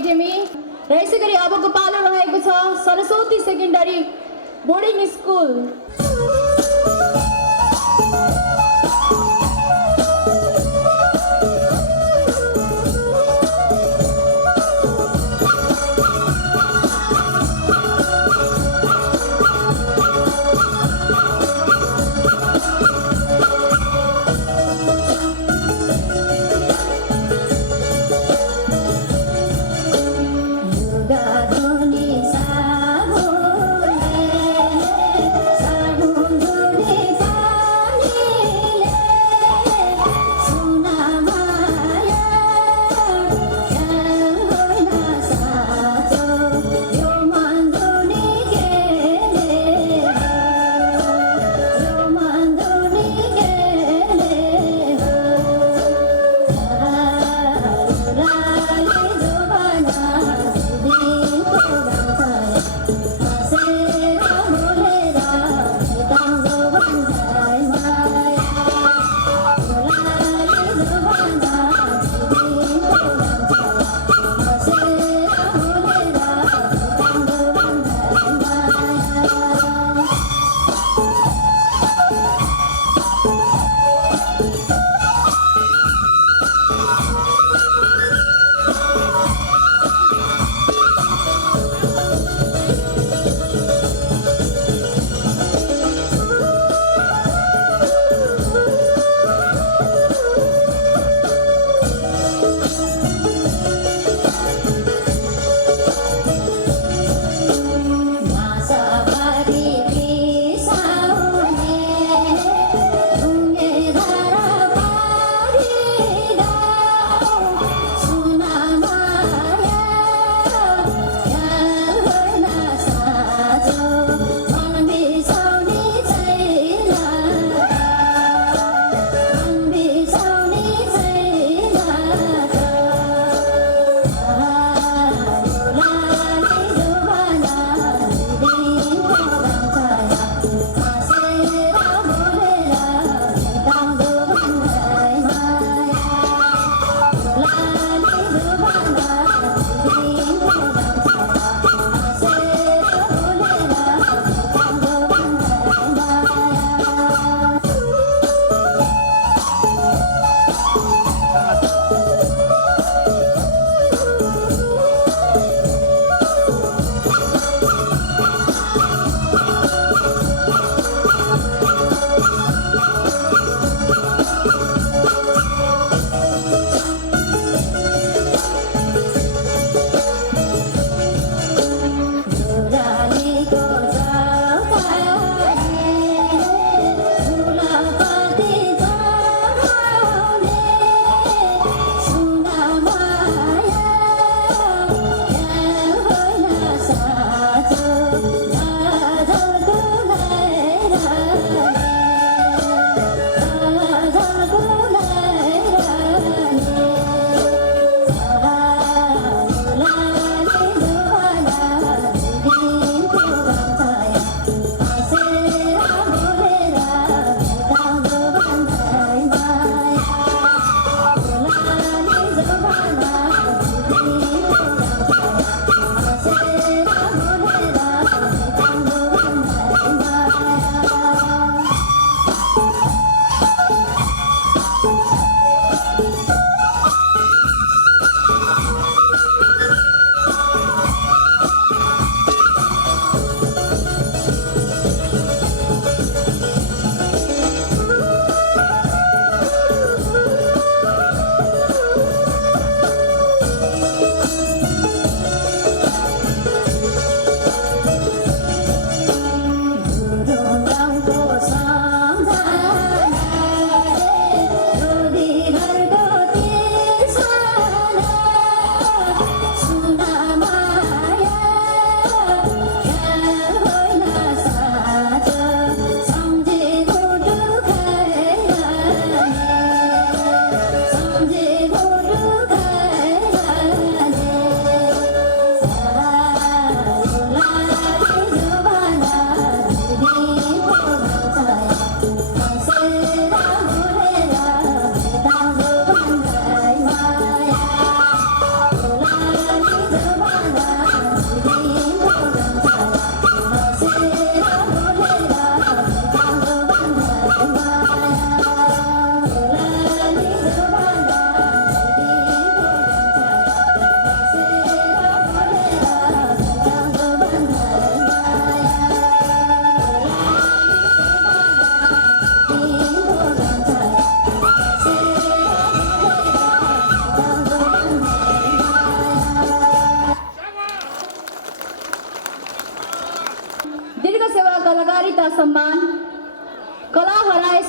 एकाडेमी र यसै गरी अबको पालो रहेको छ सरस्वती सेकेन्डरी बोर्डिङ स्कुल। सागो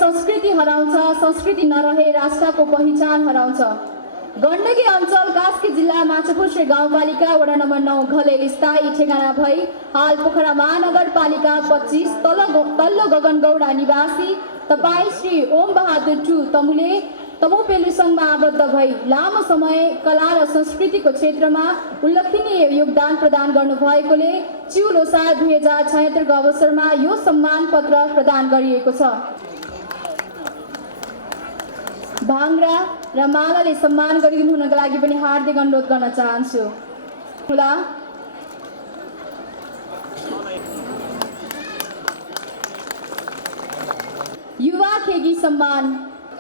संस्कृति हराउँछ, संस्कृति नरहे राष्ट्रको पहिचान हराउँछ। गण्डकी अञ्चल कास्की जिल्ला माछापुच्छ्रे गाउँपालिका वडा नम्बर 9 घलेल स्थायी ठेगाना भई हाल पोखरा महानगरपालिका 25 तल्लो गगनगौडा निवासी तपाईँ श्री ओम बहादुर टु तमुले तमु पेलुसङमा आबद्ध भई लामो समय कला र संस्कृतिको क्षेत्रमा उल्लेखनीय योगदान प्रदान गर्नुभएकोले च्यु लोसार 2076 को अवसरमा यो सम्मान पत्र प्रदान गरिएको छ। भाङ्रा र मालाले सम्मान गरिनु हुनका लागि पनि हार्दिक अनुरोध गर्न चाहन्छु। युवा खेगी सम्मान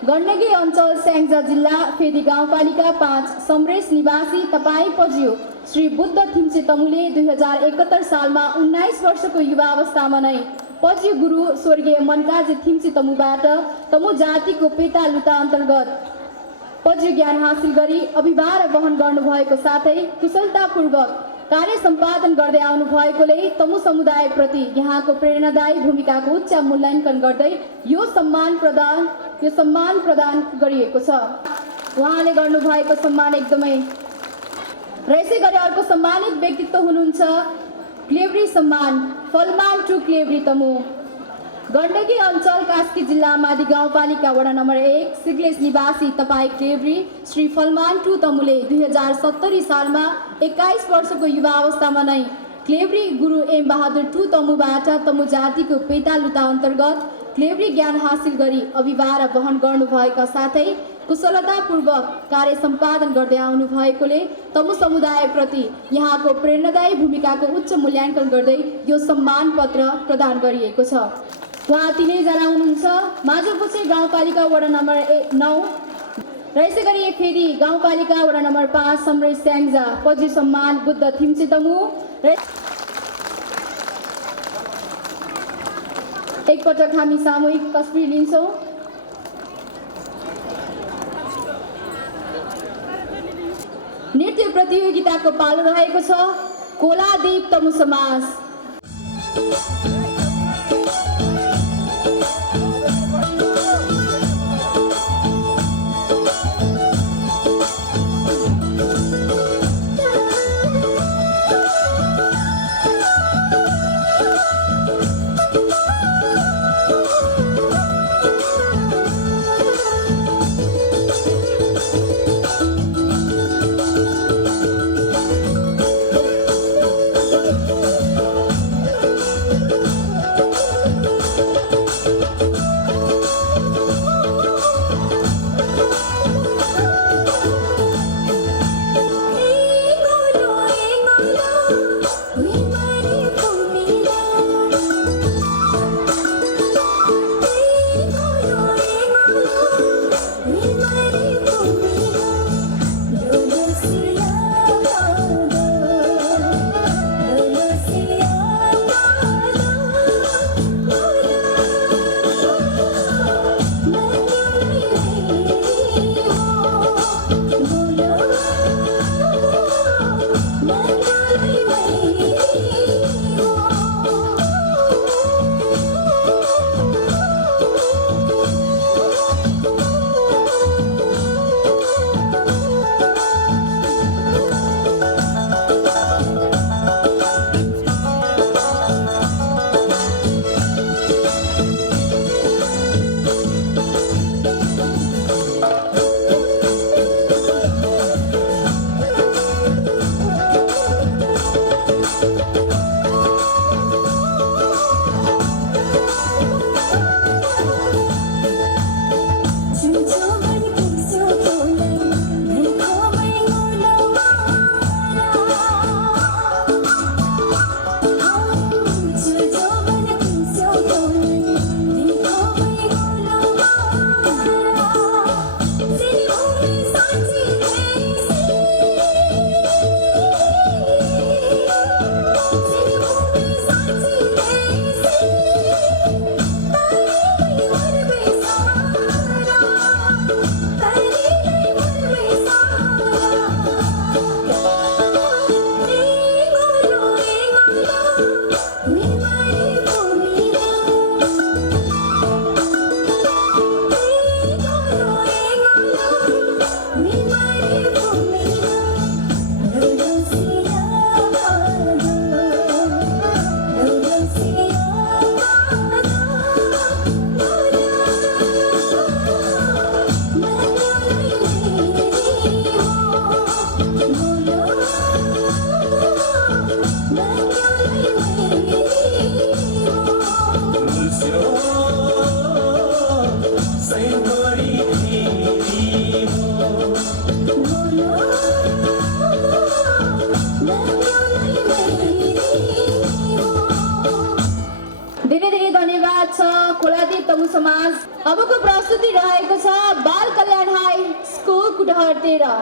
गण्डकी अञ्चल स्याङ्जा जिल्ला फेदी गाउँपालिका 5 समरेश निवासी तपाईँ पज्यू श्री बुद्ध थिम्चे तमुले 2071 सालमा 19 वर्षको युवा अवस्थामा नै पज्यू गुरु स्वर्गीय मनकाजी थिम्चे तमुबाट तमु जातिको पेटा लुटा अन्तर्गत पज्यू ज्ञान हासिल गरी अभिभार वहन गर्नुभएको साथै कुशलतापूर्वक कार्य सम्पादन गर्दै आउनु भएकोले तमु समुदायप्रति यहाँको प्रेरणादायी भूमिकाको उच्च मूल्याङ्कन गर्दै यो सम्मान प्रदान गरिएको छ। उहाँले गर्नुभएको सम्मान एकदमै र यसै गरी अर्को सम्मानित व्यक्तित्व हुनुहुन्छ क्लेब्री सम्मान फलमान टु क्लेब्री तमु गण्डकी अञ्चल कास्की जिल्ला मादी गाउँपालिका वडा नम्बर 1 सिग्लेस निवासी तपाईँ क्लेब्री श्री फलमान टु तमुले 2070 सालमा 21 वर्षको युवा अवस्थामा नै क्लेब्री गुरु एम बहादुर टु तमुबाट तमु जातिको पेटा लुटा अन्तर्गत क्लेब्री ज्ञान हासिल गरी अभिभार वहन गर्नुभएका साथै कुशलतापूर्वक कार्य सम्पादन गर्दै आउनु भएकोले तमु समुदायप्रति यहाँको प्रेरणादायी भूमिकाको उच्च मूल्याङ्कन गर्दै यो सम्मान पत्र प्रदान गरिएको छ। उहाँ तिनैजना हुनुहुन्छ माझोपुच्छ्रे गाउँपालिका वडा नम्बर 9 र यसै गरी फेरि गाउँपालिका वडा नम्बर 5 समरेश स्याङ्जा पज्यू सम्मान बुद्ध थिम्चे तमु र एकपटक हामी सामूहिक तस्बिर लिन्छौँ। नृत्य प्रतियोगिताको पालो रहेको छ कोलादीप तमु समाज। अबको प्रस्तुति रहेको छ बाल कल्याण हाई स्कुल कुटहर 13।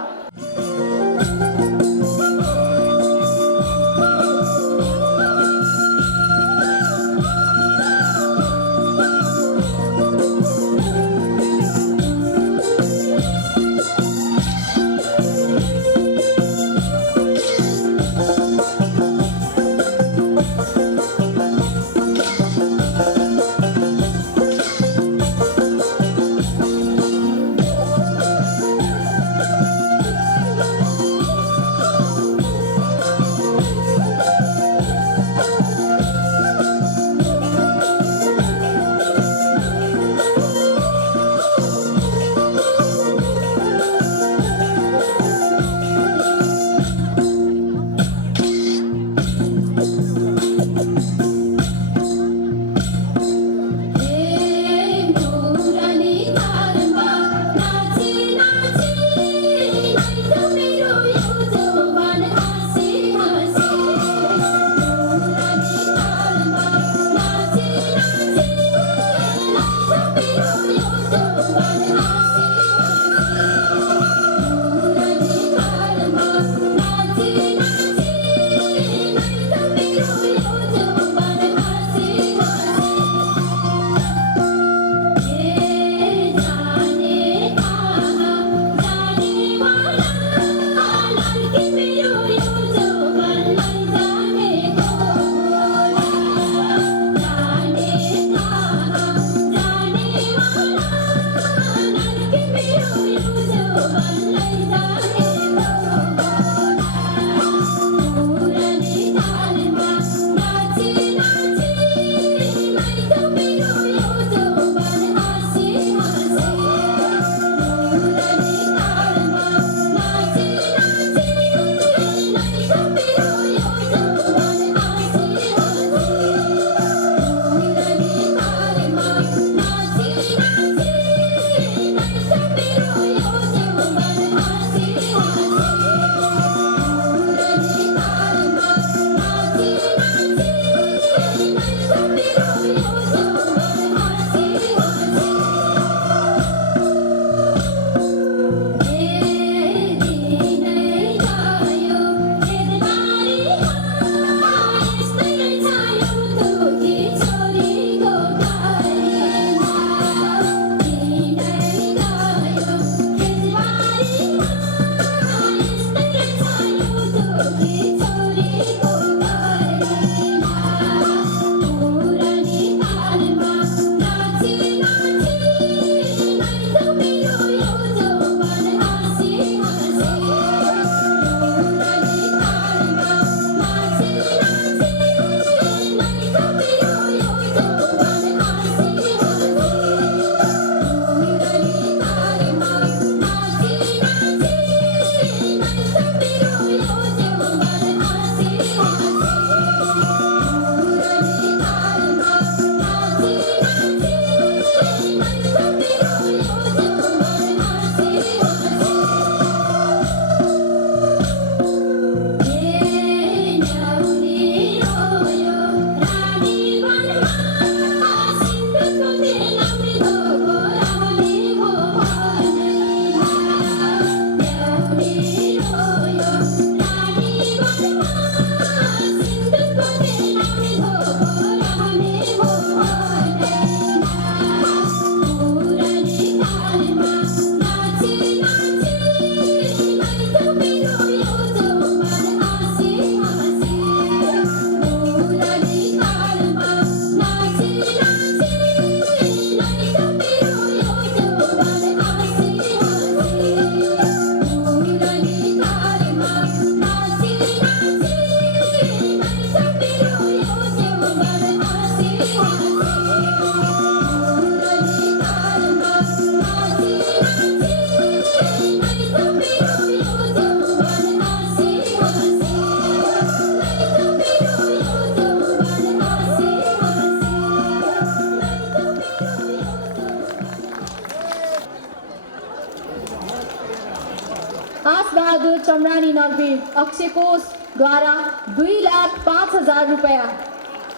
बहादुर चमरानी नरवीर अक्षय कोषद्वारा 2,05,000 रुपैयाँ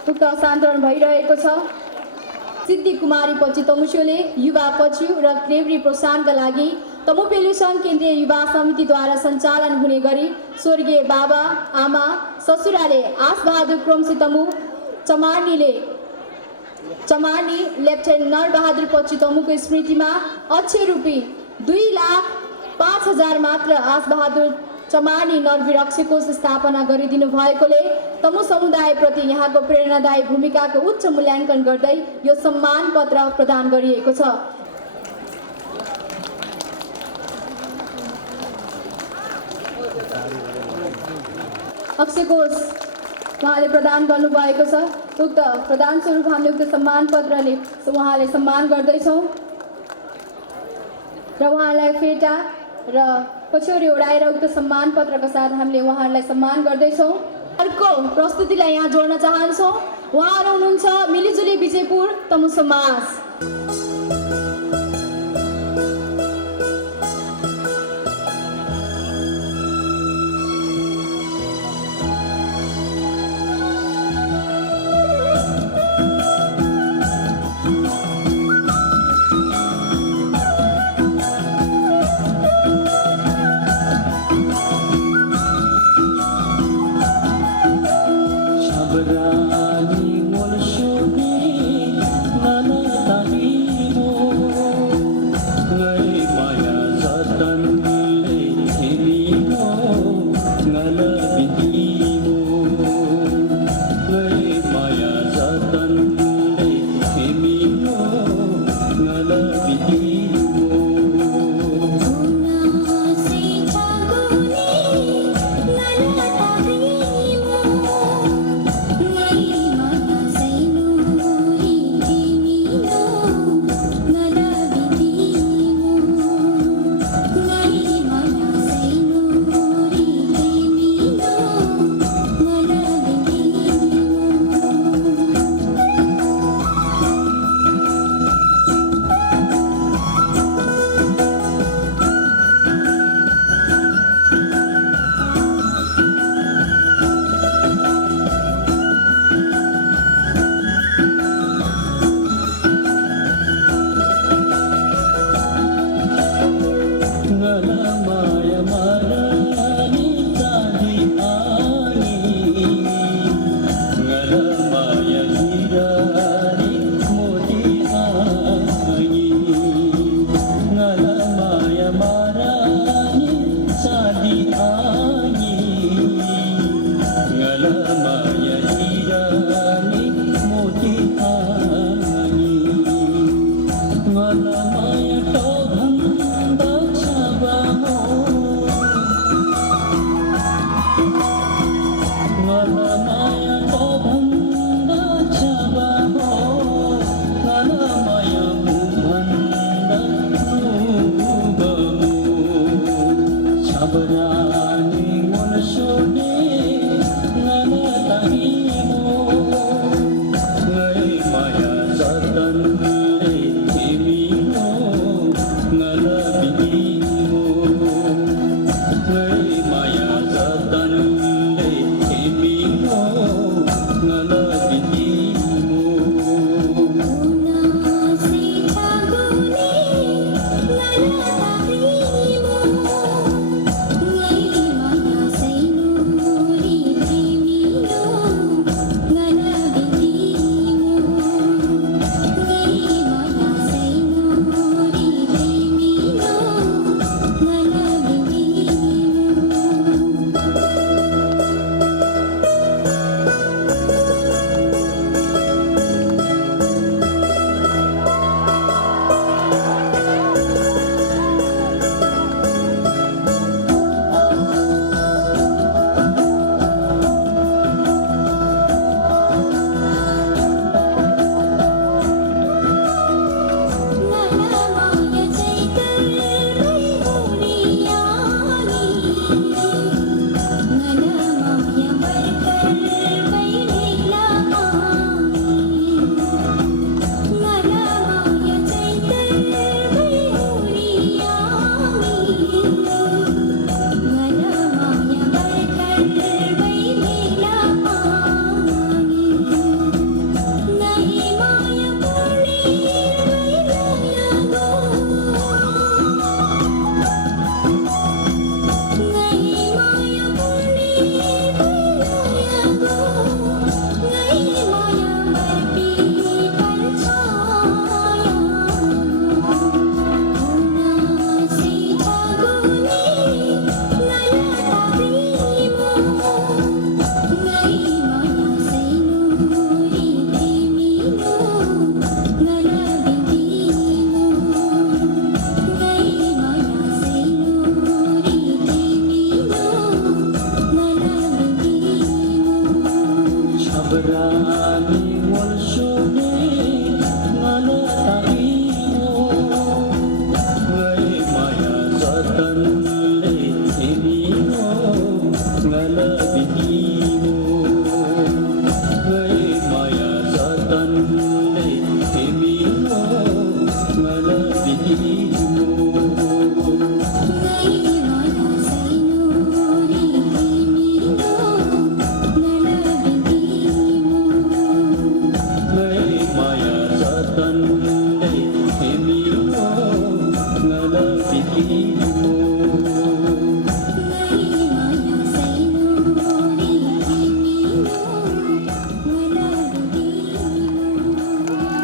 उक्त हस्तान्तरण भइरहेको छ। सिद्धि कुमारी पछि तमुसोले युवा पछु र क्रेब्री प्रोत्साहनका लागि तमु पेलु सङ्घ केन्द्रीय युवा समितिद्वारा सञ्चालन हुने गरी स्वर्गीय बाबा आमा ससुराले आसबहादुर क्रमसी तमु चमार्नी लेफ्टेनेन्ट नरबहादुर पछि तमुको स्मृतिमा अक्षय रूपी 2,05,000 मात्र आसबहादुर चमार्नी नरवीर कोष स्थापना गरिदिनु भएकोले तमु समुदायप्रति यहाँको प्रेरणादायी भूमिकाको उच्च मूल्याङ्कन गर्दै यो सम्मान पत्र प्रदान गरिएको छ। अक्षय कोष उहाँले प्रदान गर्नुभएको छ। उक्त प्रदान स्वरूप हामीले उक्त सम्मान पत्रले उहाँले सम्मान गर्दैछौँ र उहाँलाई फेटा र पछ्यौरी ओढाएर उक्त सम्मान पत्रका साथ हामीले उहाँहरूलाई सम्मान गर्दैछौँ। अर्को प्रस्तुतिलाई यहाँ जोड्न चाहन्छौँ। उहाँहरू हुनुहुन्छ मिलिजुली विजयपुर तमु समाज।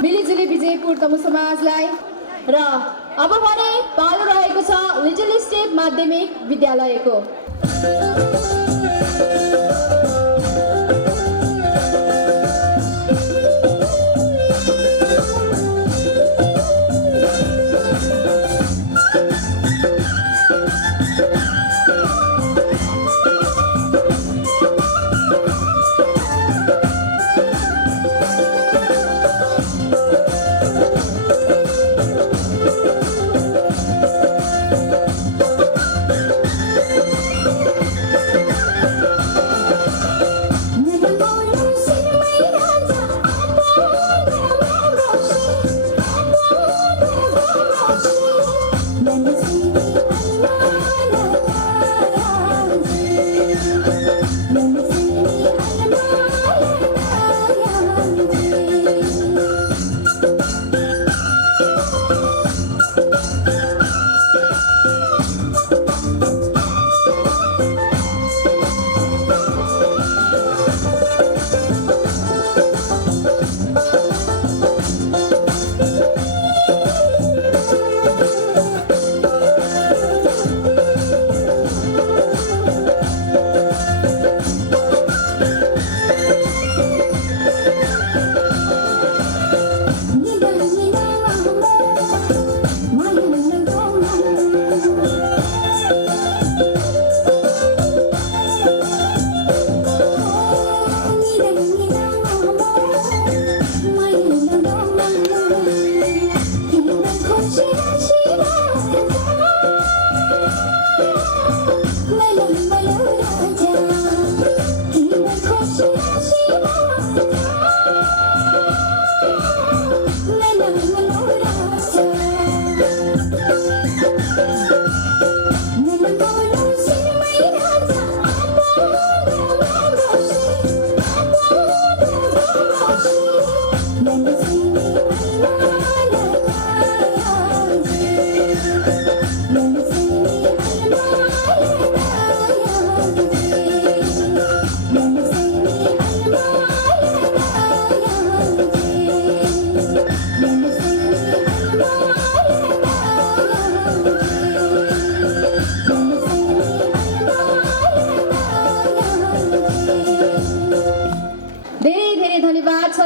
मिलिजुली विजयपुर तमु समाजलाई र अब भने पालो रहेको छ लिटल स्टेप माध्यमिक विद्यालयको।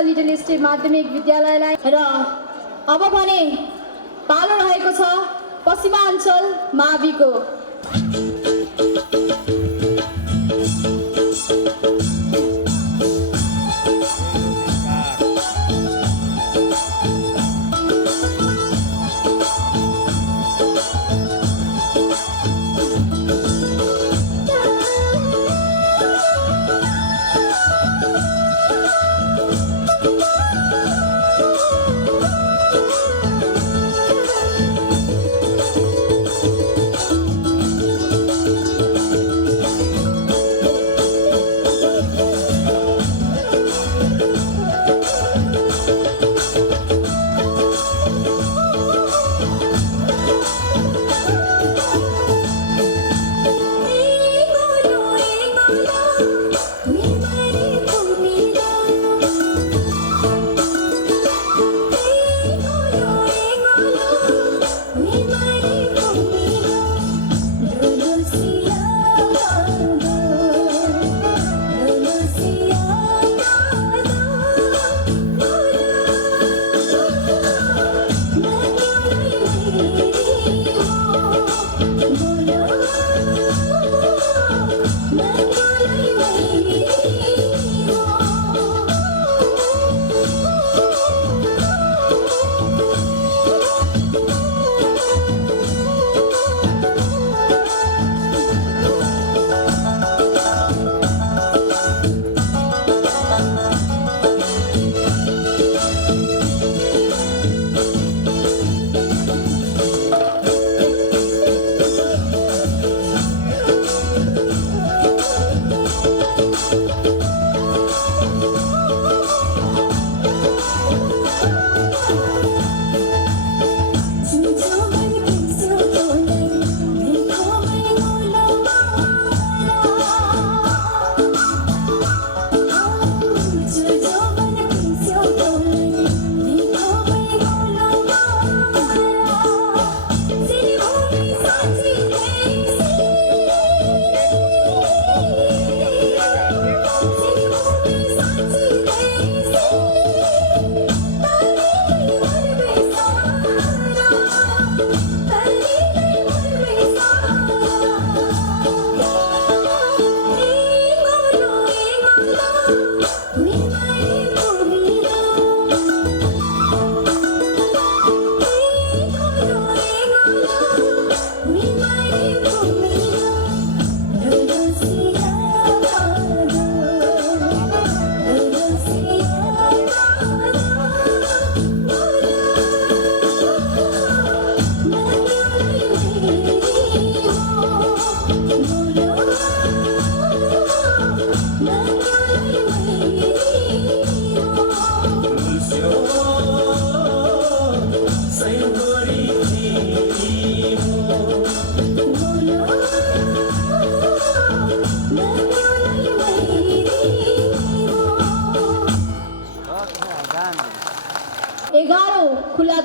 लिटल स्टेप माध्यमिक विद्यालयलाई र अब भने पालो रहेको छ पश्चिमाञ्चल माविको।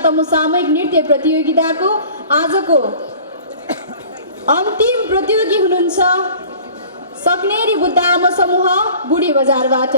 तमु सामूहिक नृत्य प्रतियोगिताको आजको अन्तिम प्रतियोगी हुनुहुन्छ सक्नेरी बुद्ध आमा समूह बुढी बजारबाट।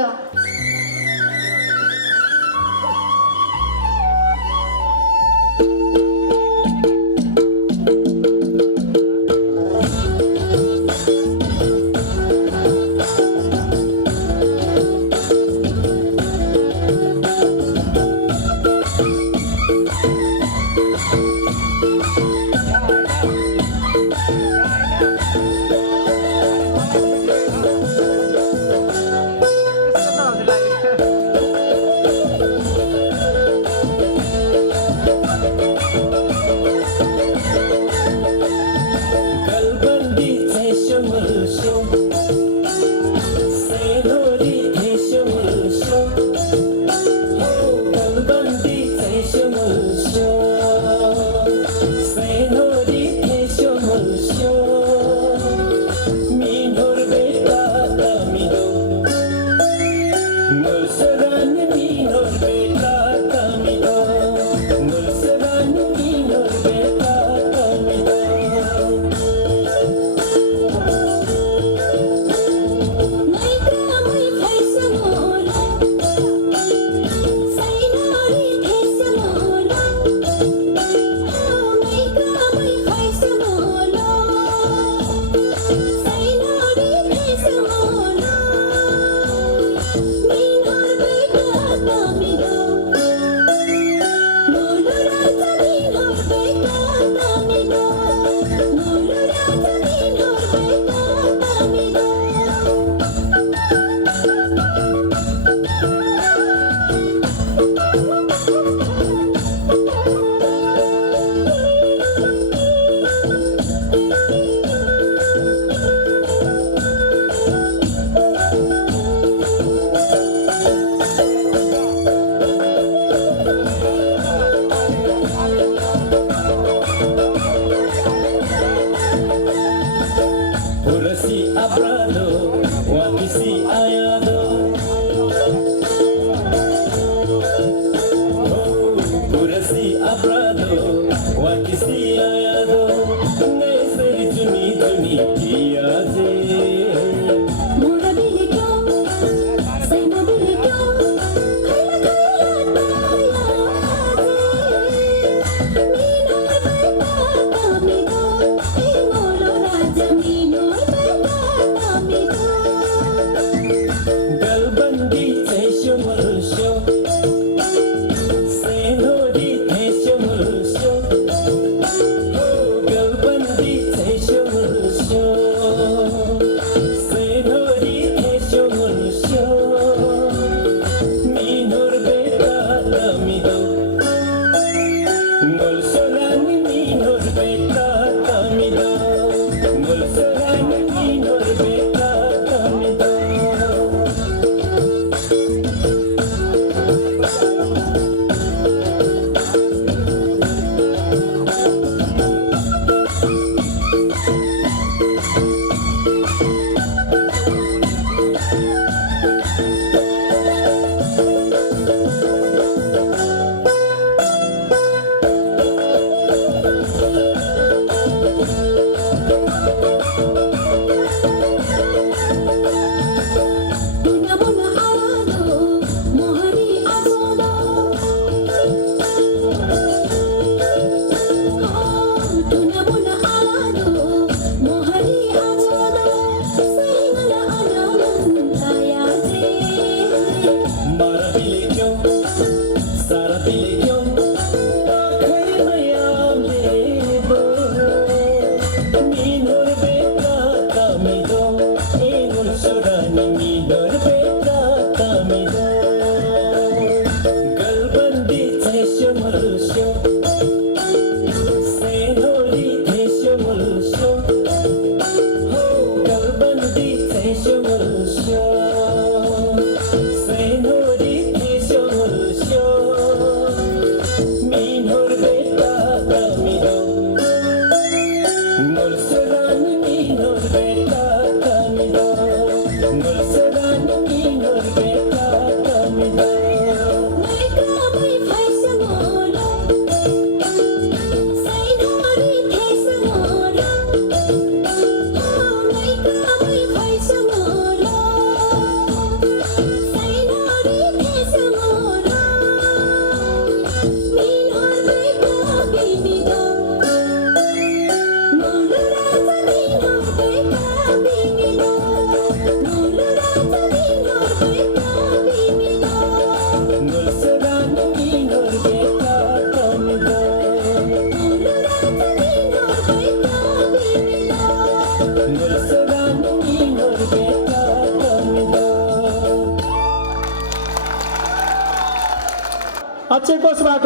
अक्षय कोषबाट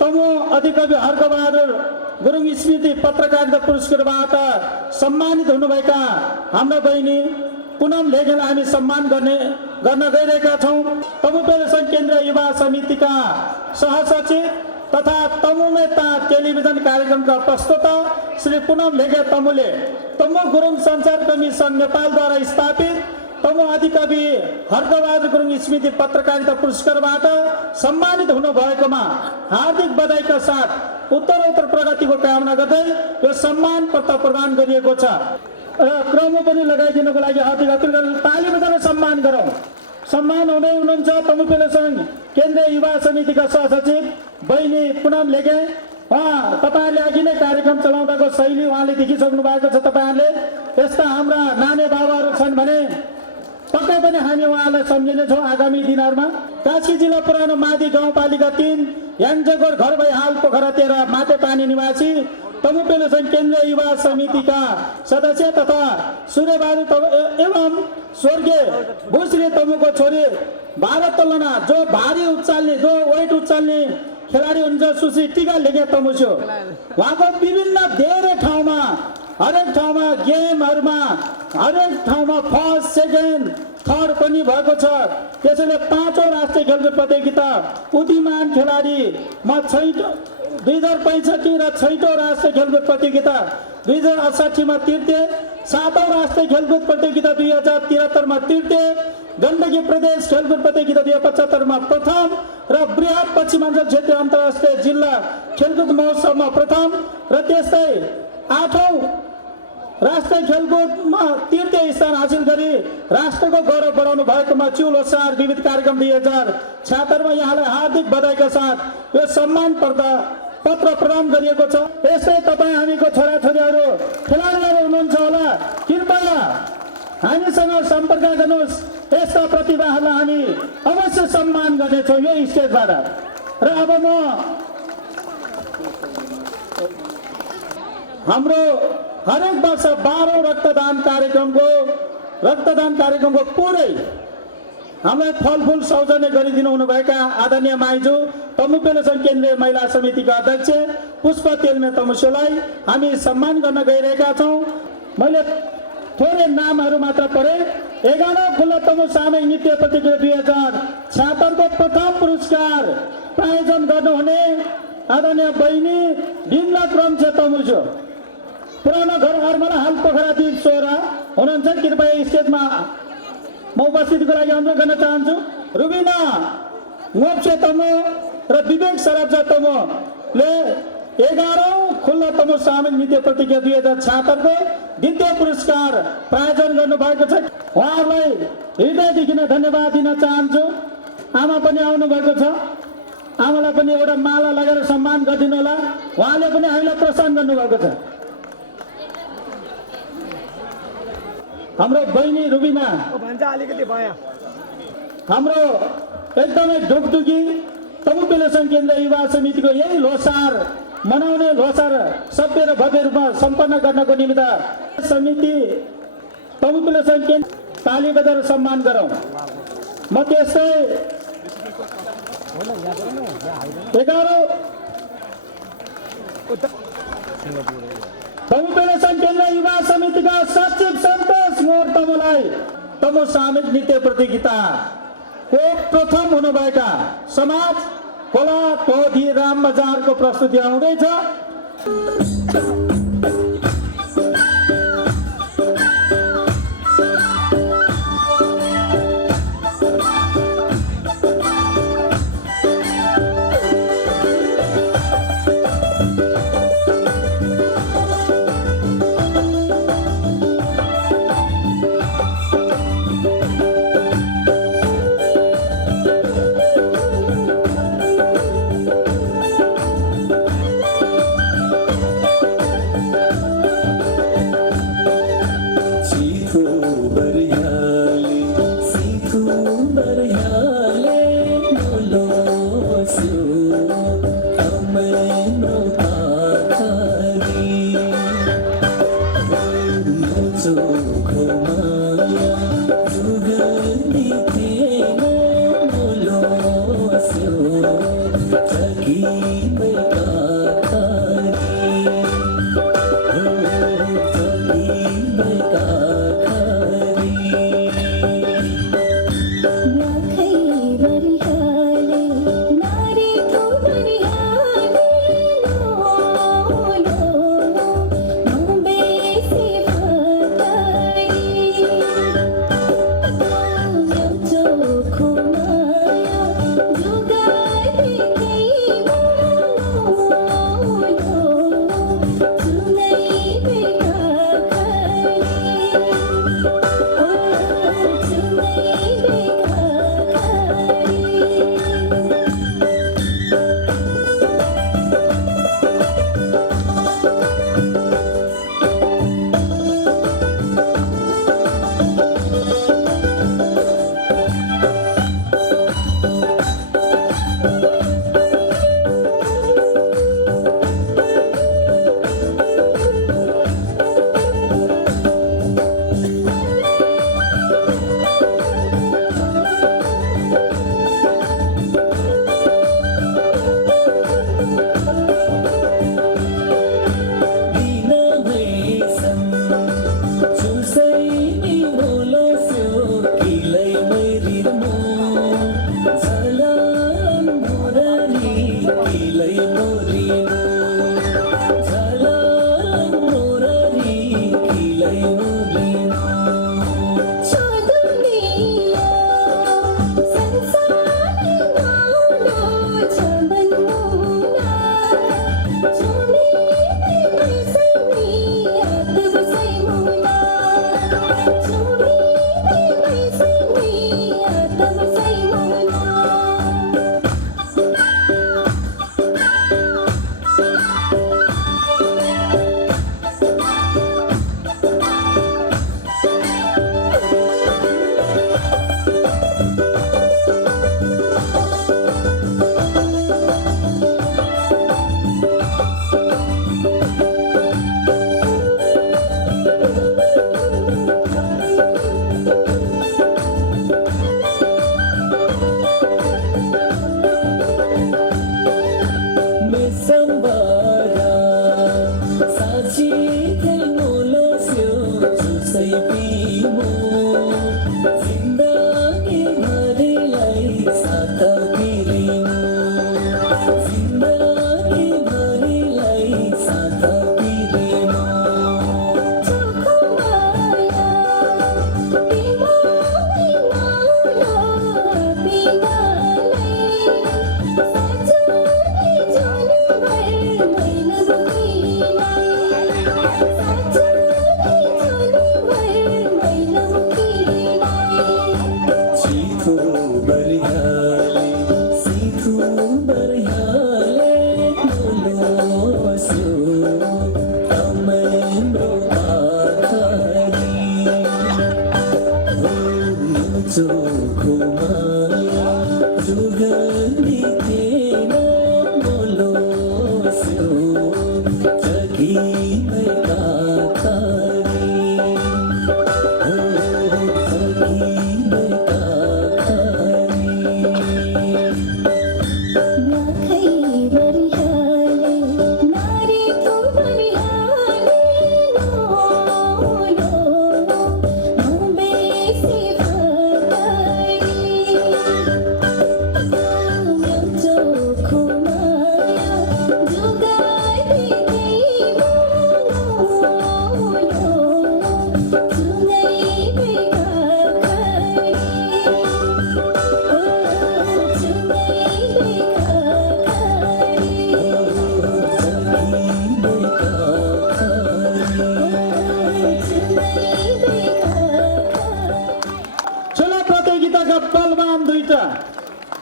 तमु अधिकवि हर्कबहादुर गुरुङ स्मृति पत्रकारिता पुरस्कारबाट सम्मानित हुनुभएका हाम्रा बहिनी पुनम लेखेलाई हामी सम्मान गर्न गइरहेका छौँ। तमु पेलेसन केन्द्रीय युवा समितिका सहसचिव तथा तमु में टेलिभिजन कार्यक्रमका प्रस्तुता श्री पुनम लेखे तमुले तमु गुरुङ सञ्चारकर्मी सङ्घ नेपालद्वारा स्थापित तमु आदिकवि हर्कबहादुर गुरुङ स्मृति पत्रकारिता पुरस्कारबाट सम्मानित हुनुभएकोमा हार्दिक बधाईका साथ उत्तरोत्तर प्रगतिको कामना गर्दै यो सम्मान पत्र प्रदान गरिएको छ। क्रम पनि लगाइदिनुको लागि हार्दिक अभिनन्दन, ताली बजाएर सम्मान गरौँ। सम्मान हुँदै हुनुहुन्छ तमु पेलेसन केन्द्रीय युवा समितिका सहसचिव बहिनी पुनम लेखे। तपाईँहरूले अघि नै कार्यक्रम चलाउँदाको शैली उहाँले देखिसक्नु भएको छ। तपाईँहरूले यस्ता हाम्रा नानी बाबाहरू छन् भने पक्कै पनि हामी उहाँलाई सम्झिनेछौँ आगामी दिनहरूमा। कास्की जिल्ला पुरानो मादी गाउँपालिका 3 यान्जगोर घर भई हाल पोखरा 13 माटेपानी निवासी तमु पेलेसन केन्द्रीय युवा समितिका सदस्य तथा सूर्यबहादुर एवं स्वर्गीय भूश्री तमुको छोरी भारत तोलना जो भारी उचाल्ने जो वेट उचाल्ने खेलाडी हुन्छ सुश्री टिका लेखे तमु छु। उहाँको विभिन्न धेरै ठाउँमा हरेक ठाउँमा गेमहरूमा हरेक ठाउँमा फर्स्ट सेकेन्ड थर्ड पनि भएको छ। त्यसैले 5औं राष्ट्रिय खेलकुद प्रतियोगिता उदीयमान खेलाडी म 2065 र 6औं राष्ट्रिय खेलकुद प्रतियोगिता 2068 मा तृतीय, 7औं राष्ट्रिय खेलकुद प्रतियोगिता 2073 मा तृतीय, गण्डकी प्रदेश खेलकुद प्रतियोगिता 2075 मा प्रथम र बृहत पश्चिमाञ्चल क्षेत्रीय अन्तर्राष्ट्रिय जिल्ला खेलकुद महोत्सवमा प्रथम र त्यस्तै 8औं राष्ट्रिय खेलकुदमा तृतीय स्थान हासिल गरी राष्ट्रको गौरव बढाउनु भएकोमा चिउलो सार विविध कार्यक्रम 2076 मा यहाँलाई हार्दिक बधाईका साथ यो सम्मान पत्र प्रदान गरिएको छ। यस्तै तपाईँ हामीको छोराछोरीहरू खेलाडीहरू हुनुहुन्छ होला, कृपया हामीसँग सम्पर्क गर्नुहोस्। यस्ता प्रतिभाहरूलाई हामी अवश्य सम्मान गर्नेछौँ यो स्टेजबाट। र अब म हाम्रो हरेक वर्ष 12औं रक्तदान कार्यक्रमको पुरै हामीलाई फलफुल सौजन्य गरिदिनु हुनुभएका आदरणीय माइजू तमु पेलेसन केन्द्रीय महिला समितिका अध्यक्ष पुष्प तेलमे तमुसोलाई हामी सम्मान गर्न गइरहेका छौँ। मैले थोरै नामहरू मात्र पढे। 11औं खुल्ला तमु सामूहिक नृत्य प्रतियोगिता 2076 को प्रथम पुरस्कार प्रायोजन गर्नुहुने आदरणीय बहिनी बिमला क्रमछे तमुसो पुरानो घर हरमला हाल पोखरा 16 हुनुहुन्छ। कृपया स्टेजमा म उपस्थितिको लागि अनुरोध गर्न चाहन्छु। रुबिना मोक्से तमु र विवेक सरब्जा तमुले 11औं खुल्ला तमु सामूहिक नृत्य प्रतियोगिता 2076 को द्वितीय पुरस्कार प्रायोजन गर्नुभएको छ। उहाँहरूलाई हृदयदेखि नै धन्यवाद दिन चाहन्छु। आमा पनि आउनु भएको छ, आमालाई पनि एउटा माला लगाएर सम्मान गरिदिनु होला। उहाँले पनि हामीलाई प्रोत्साहन गर्नुभएको छ। हाम्रो बहिनी रुबिना हाम्रो एकदमै ढुकढुकी तमु पेलेसन केन्द्रीय युवा समितिको यही लोसार मनाउने लोसार सभ्य र भव्य रूपमा सम्पन्न गर्नको निमित्त समिति तमु पेलेसन केन्द्र ताली बजाएर सम्मान गरौँ। म त्यस्तै 11औं तमु पेलेसन केन्द्रीय युवा समितिका सचिव सन्तोष मोर तमुलाई तमु सामूहिक नृत्य प्रतियोगिता को प्रथम हुनुभएका समाज खोला तोधी राम बजारको प्रस्तुति आउँदैछ। Hello.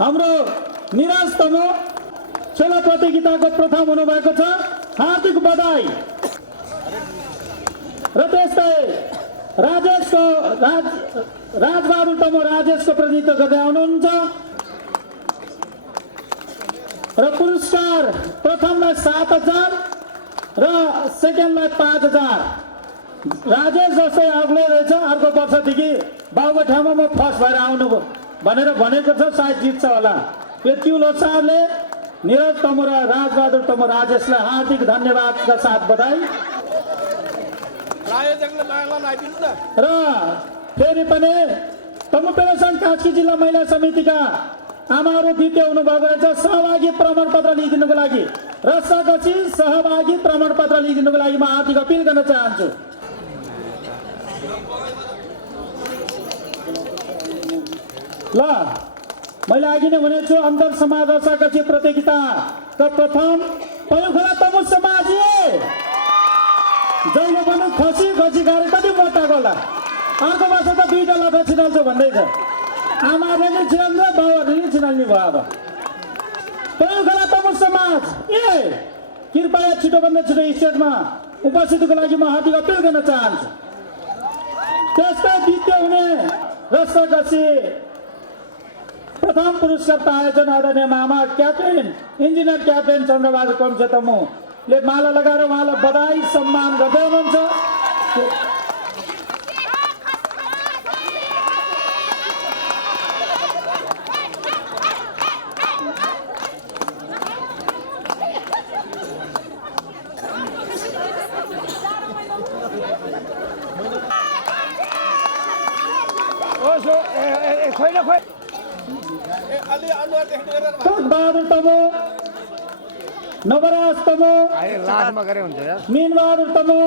हाम्रो निराज तमो खेल प्रतियोगिताको प्रथम हुनुभएको छ, हार्दिक बधाई। र त्यस्तै राजबहादुर तमो राजेशको प्रतिनिधित्व गर्दै आउनुहुन्छ र पुरस्कार प्रथमलाई 7,000 र सेकेन्डलाई 5,000। राजेश जस्तै अग्लो रहेछ, अर्को वर्षदेखि बाबुको ठाउँमा म फर्स्ट भएर आउनु भनेर भनेको छ, सायद जित्छ होला। यति लोसारले निरज तमु र राजबहादुर तमु राजेशलाई हार्दिक धन्यवादका साथ बधाई। र फेरि पनि तमु पेरोसन कास्की जिल्ला महिला समितिका आमाहरू द्वितीय हुनुभएको रहेछ। सहभागी प्रमाणपत्र लिइदिनुको लागि रसाकसी सहभागी प्रमाणपत्र लिइदिनुको लागि म हार्दिक अपिल गर्न चाहन्छु। ल मैले अघि नै भनेको छु, अन्तर समाज रसाकसी प्रतियोगिताका प्रथम पयुखोला तमु समाजी जहिले पनि खसी गरे कति मोटाको होला। अर्को वर्ष त 2टा लफा छिनाल्छु भन्दैछ। आमाले नै छिनाल्नु, बाउहरूले नै छिनाल्ने भयो। अब पयुखोला तमु समाज कृपया छिटोभन्दा छिटो स्टेजमा उपस्थितिको लागि म हार्दिक अपिल गर्न चाहन्छु। त्यस्तै द्वितीय हुने रसाकसी प्रथम पुरस्कार आयोजन आदरणीय मामा क्याप्टेन इन्जिनियर क्याप्टेन चन्द्रबहादुर कम्से तमुले माला लगाएर उहाँलाई बधाई सम्मान गर्दै हुनुहुन्छ। बहादुर तमो, नवराज तमो, मीनबहादुर तमो,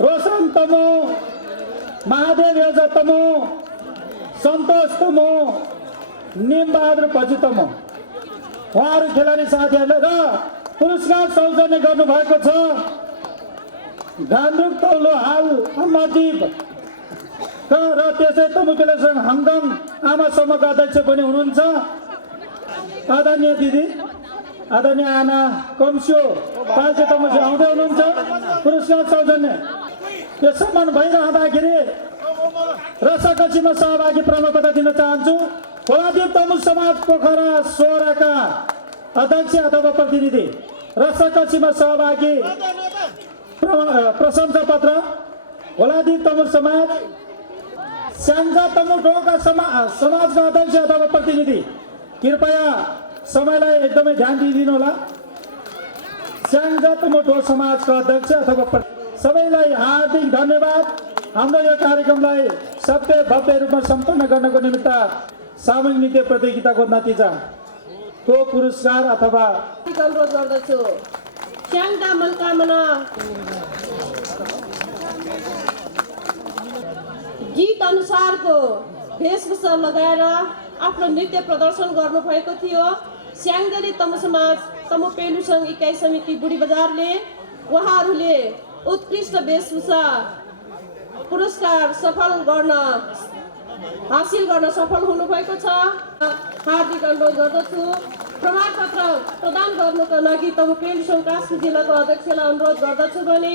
रोशन तमो, महादेव हेजा तमो, सन्तोष तमो, निमबहादुर भजी तमो, उहाँहरू खेलाडी साथीहरूले र पुरस्कार सौजन्य गर्नुभएको छ गान्धुक तौलो हाल अमरदीप र त्यसै तमु पेलेसन हङकङ आमा समूहका अध्यक्ष पनि हुनुहुन्छ आदरणीय दिदी आदरणीय आना कम्स्यो पाल्चे तमुजी आउँदै हुनुहुन्छ। पुरस्कार सौजन्य यो सम्मान भइरहँदाखेरि रसाकसीमा सहभागी प्रमाणपत्र दिन चाहन्छु। खोलादीप तमु समाज पोखरा सोराका अध्यक्ष अथवा प्रतिनिधि रसाकसीमा सहभागी प्रशंसा पत्र खोलादीप तमु समाज स्याङ्जा तमु ढोका समाजका अध्यक्ष अथवा प्रतिनिधि कृपया समयलाई एकदमै ध्यान दिइदिनु होला। स्याङ्जा तमु ढो समाजका अध्यक्ष अथवा सबैलाई हार्दिक धन्यवाद। हाम्रो यो कार्यक्रमलाई सभ्य भव्य रूपमा सम्पन्न गर्नको निमित्त सामूहिक नृत्य प्रतियोगिताको नतिजा को पुरस्कार अथवा अनुरोध गर्दछु। स्याङ्जा मनकामना गीत अनुसारको वेशभूषा लगाएर आफ्नो नृत्य प्रदर्शन गर्नुभएको थियो। स्याङ्जाली तमु समाज तमु पेलुसङ्घ इकाइ समिति बुढी बजारले उहाँहरूले उत्कृष्ट वेशभूषा पुरस्कार हासिल गर्न सफल हुनुभएको छ। हार्दिक अनुरोध गर्दछु। प्रमाणपत्र प्रदान गर्नुका लागि तमु पेलिसोङ कास्की जिल्लाको अध्यक्षलाई अनुरोध गर्दछु भने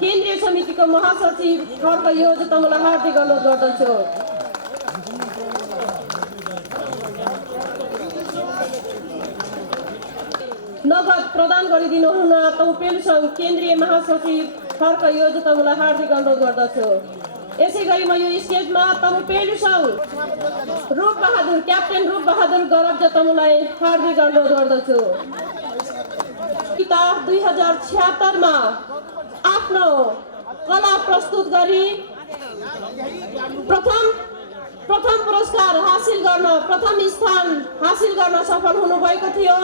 केन्द्रीय समितिको महासचिव खर्क योजना तमुलाई हार्दिक अनुरोध गर्दछु। नगद प्रदान गरिदिनु हुन तमु पेलिसोङ केन्द्रीय महासचिव खर्क योजना तमुलाई हार्दिक अनुरोध गर्दछु। यसै गरी म यो स्टेजमा तमु पेलिसोङ क्याप्टेन रूप बहादुर गरब्जा तमुलाई हार्दिक अनुरोध गर्दछु। 2076 मा आफ्नो कला प्रस्तुत गरी प्रथम पुरस्कार हासिल गर्न प्रथम स्थान हासिल गर्न सफल हुनुभएको थियो।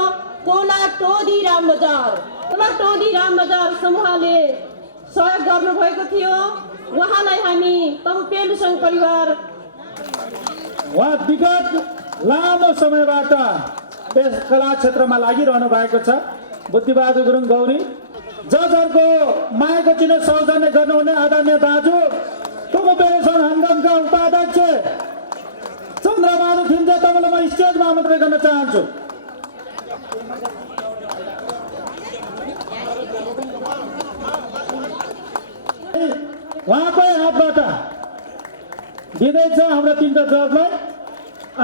कोला टोदी रामबजार समूहले सहयोग गर्नुभएको थियो। उहाँलाई हामी तमु पेलिसोङ परिवार उहाँ विगत लामो समयबाट यस कला क्षेत्रमा लागिरहनु भएको छ। बुद्धिबहादुर गुरुङ गौरी जजहरूको मायाको चिनो सौजन्य गर्नुहुने आदरणीय दाजु तमु पेलिसोङ हङकङका उपाध्यक्ष चन्द्रबहादुर थिम्जा तपाईँलाई म स्टेजमा आमन्त्रण गर्न चाहन्छु। उहाँकै हातबाट दिँदैछ हाम्रा तीनवटा जजलाई।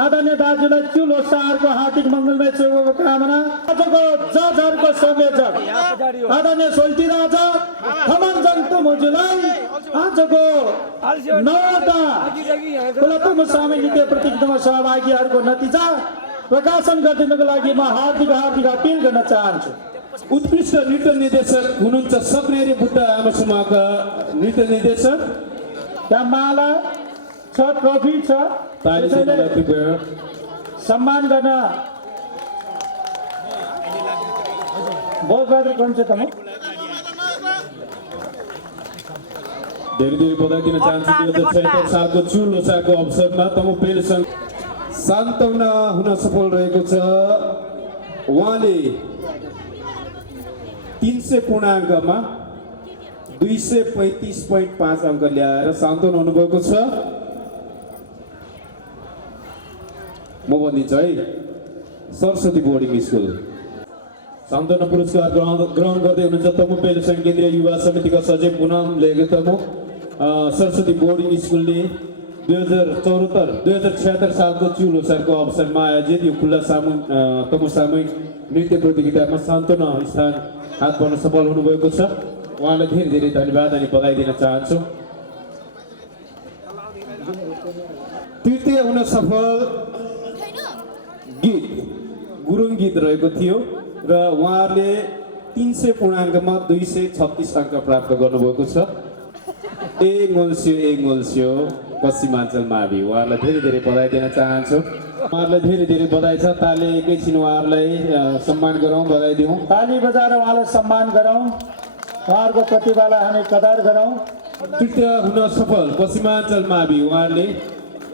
आदरणीय दाजुलाई चुल होसारको हार्दिक मङ्गलमय शुभकामना। आजको जजहरूको संयोजक आदरणीय सोल्टी राजा थमन जङ्तुमुजुलाई आजको 9वटा कुलतमु सामी नृत्य प्रतियोगितामा सहभागीहरूको नतिजा प्रकाशन गरिदिनुको लागि म हार्दिक अपिल गर्न चाहन्छु। उत्कृष्ट नृत्य निर्देशक हुनुहुन्छ सक्नेरी बुद्ध आमा समूहका नृत्य निर्देशक। त्यहाँ माला छ, ट्रफी छ, सम्मान गर्न बहुत बहादुर कौन से तमु धेरै बधाई दिन चाहन्छु। 2076 सालको चुल लोसारको अवसरमा तमु पेलिसोङ सान्तवना हुन सफल रहेको छ। उहाँले 300 पूर्णाङ्कमा 235.5 अङ्क ल्याएर सान्तवना हुनुभएको छ। म भनिदिन्छु है, सरस्वती बोर्डिङ स्कुल सान्तवना पुरस्कार ग्रहण गर्दै हुनुहुन्छ तमु पेलिसोङ केन्द्रीय युवा समितिका सचिव पुनम लेगेतमु। सरस्वती बोर्डिङ स्कुलले 2076 सालको चुल लोसारको अवसरमा आयोजित यो खुल्ला तमु सामूहिक नृत्य प्रतियोगितामा सान्तवना स्थान हात पर्न सफल हुनुभएको छ। उहाँलाई धेरै धेरै धन्यवाद अनि बधाई दिन चाहन्छु। तृतीय हुन सफल गीत गुरुङ गीत रहेको थियो र उहाँहरूले 300 पूर्णाङ्कमा 236 अङ्क प्राप्त गर्नुभएको छ। ए गोल्स्यो पश्चिमाञ्चल मावि उहाँहरूलाई धेरै धेरै बधाई दिन चाहन्छु। उहाँहरूलाई धेरै धेरै बधाई छ। ताली एकैछिन उहाँहरूलाई सम्मान गरौँ, बधाई दिउँ। ताली बजाएर उहाँलाई सम्मान गरौँ, उहाँहरूको प्रतिभालाई हामी कदर गरौँ। तृतीय हुन सफल पश्चिमाञ्चल मावि उहाँहरूले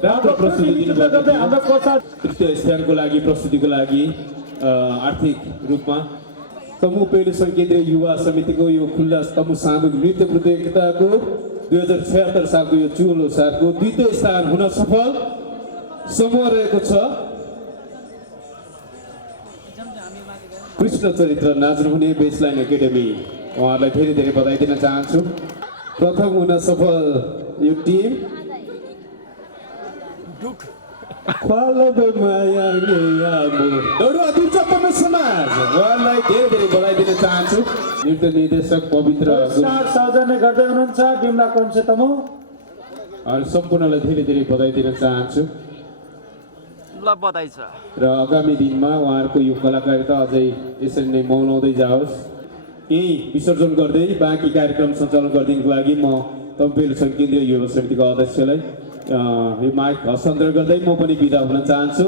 राम्रो प्रस्तुति दिनुभएको थियो। तृतीय स्थानको लागि प्रस्तुतिको लागि आर्थिक रूपमा तमु पेलिसोङ केन्द्रीय युवा समितिको यो खुल्ला तमु सामूहिक नृत्य प्रतियोगिताको 2076 सालको यो चुल लोसारको द्वितीय स्थान हुन सफल समूह रहेको छ। कृष्ण चरित्र नाच्नुहुने बेसलाइन एकाडेमी उहाँहरूलाई धेरै धेरै बधाई दिन चाहन्छु। प्रथम हुन सफल यो टिम उहाँलाई धेरै धेरै बधाई दिन चाहन्छु। नृत्य निर्देशक पवित्र सौजन्य गर्दै हुनुहुन्छ बिमला कौन्से तमु अनि सम्पूर्णलाई धेरै धेरै बधाई दिन चाहन्छु। बधाई छ र आगामी दिनमा उहाँहरूको यो कलाकारिता अझै यसरी नै मौलाउँदै जाओस्। यही विसर्जन गर्दै बाँकी कार्यक्रम सञ्चालन गरिदिनुको लागि म तमु पेलिसोङ केन्द्रीय युवा समितिको अध्यक्षलाई यो माइक हस्तान्तरण गर्दै म पनि बिदा हुन चाहन्छु।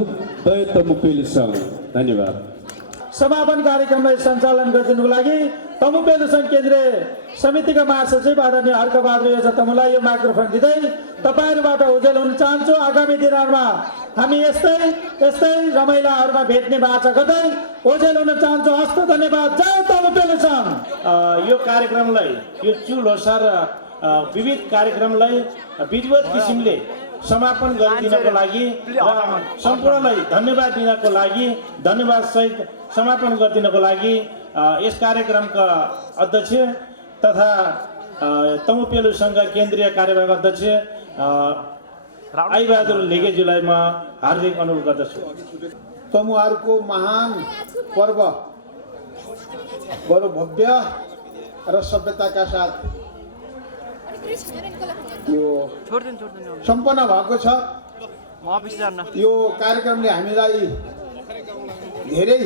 तमु पेलिसोङ धन्यवाद। समापन कार्यक्रमलाई सञ्चालन गरिदिनुको लागि तमु पेलिसोङ केन्द्रीय समितिका महासचिव आदरणीय हर्कबहादुर तमुलाई यो माइक्रोफोन दिँदै तपाईँहरूबाट उजेल हुन चाहन्छु। आगामी दिनहरूमा हामी यस्तै यस्तै रमाइलाहरूमा भेट्ने बाचा गर्दै ओझेल हुन चाहन्छु। हस्त धन्यवाद। जय तमुपेलु सङ्घ। यो कार्यक्रमलाई यो चु लोसार विविध कार्यक्रमलाई विधिवत किसिमले समापन गरिदिनको लागि र सम्पूर्णलाई धन्यवाद दिनको लागि धन्यवाद सहित समापन गरिदिनको लागि यस कार्यक्रमका अध्यक्ष तथा तमुपेलु सङ्घका केन्द्रीय कार्यवाहक अध्यक्ष आइबहादुर लेगेज्यूलाई म हार्दिक अनुरोध गर्दछु। तमुहरूको महान पर्व बडो भव्य र सभ्यताका साथ यो सम्पन्न भएको छ। यो कार्यक्रमले हामीलाई धेरै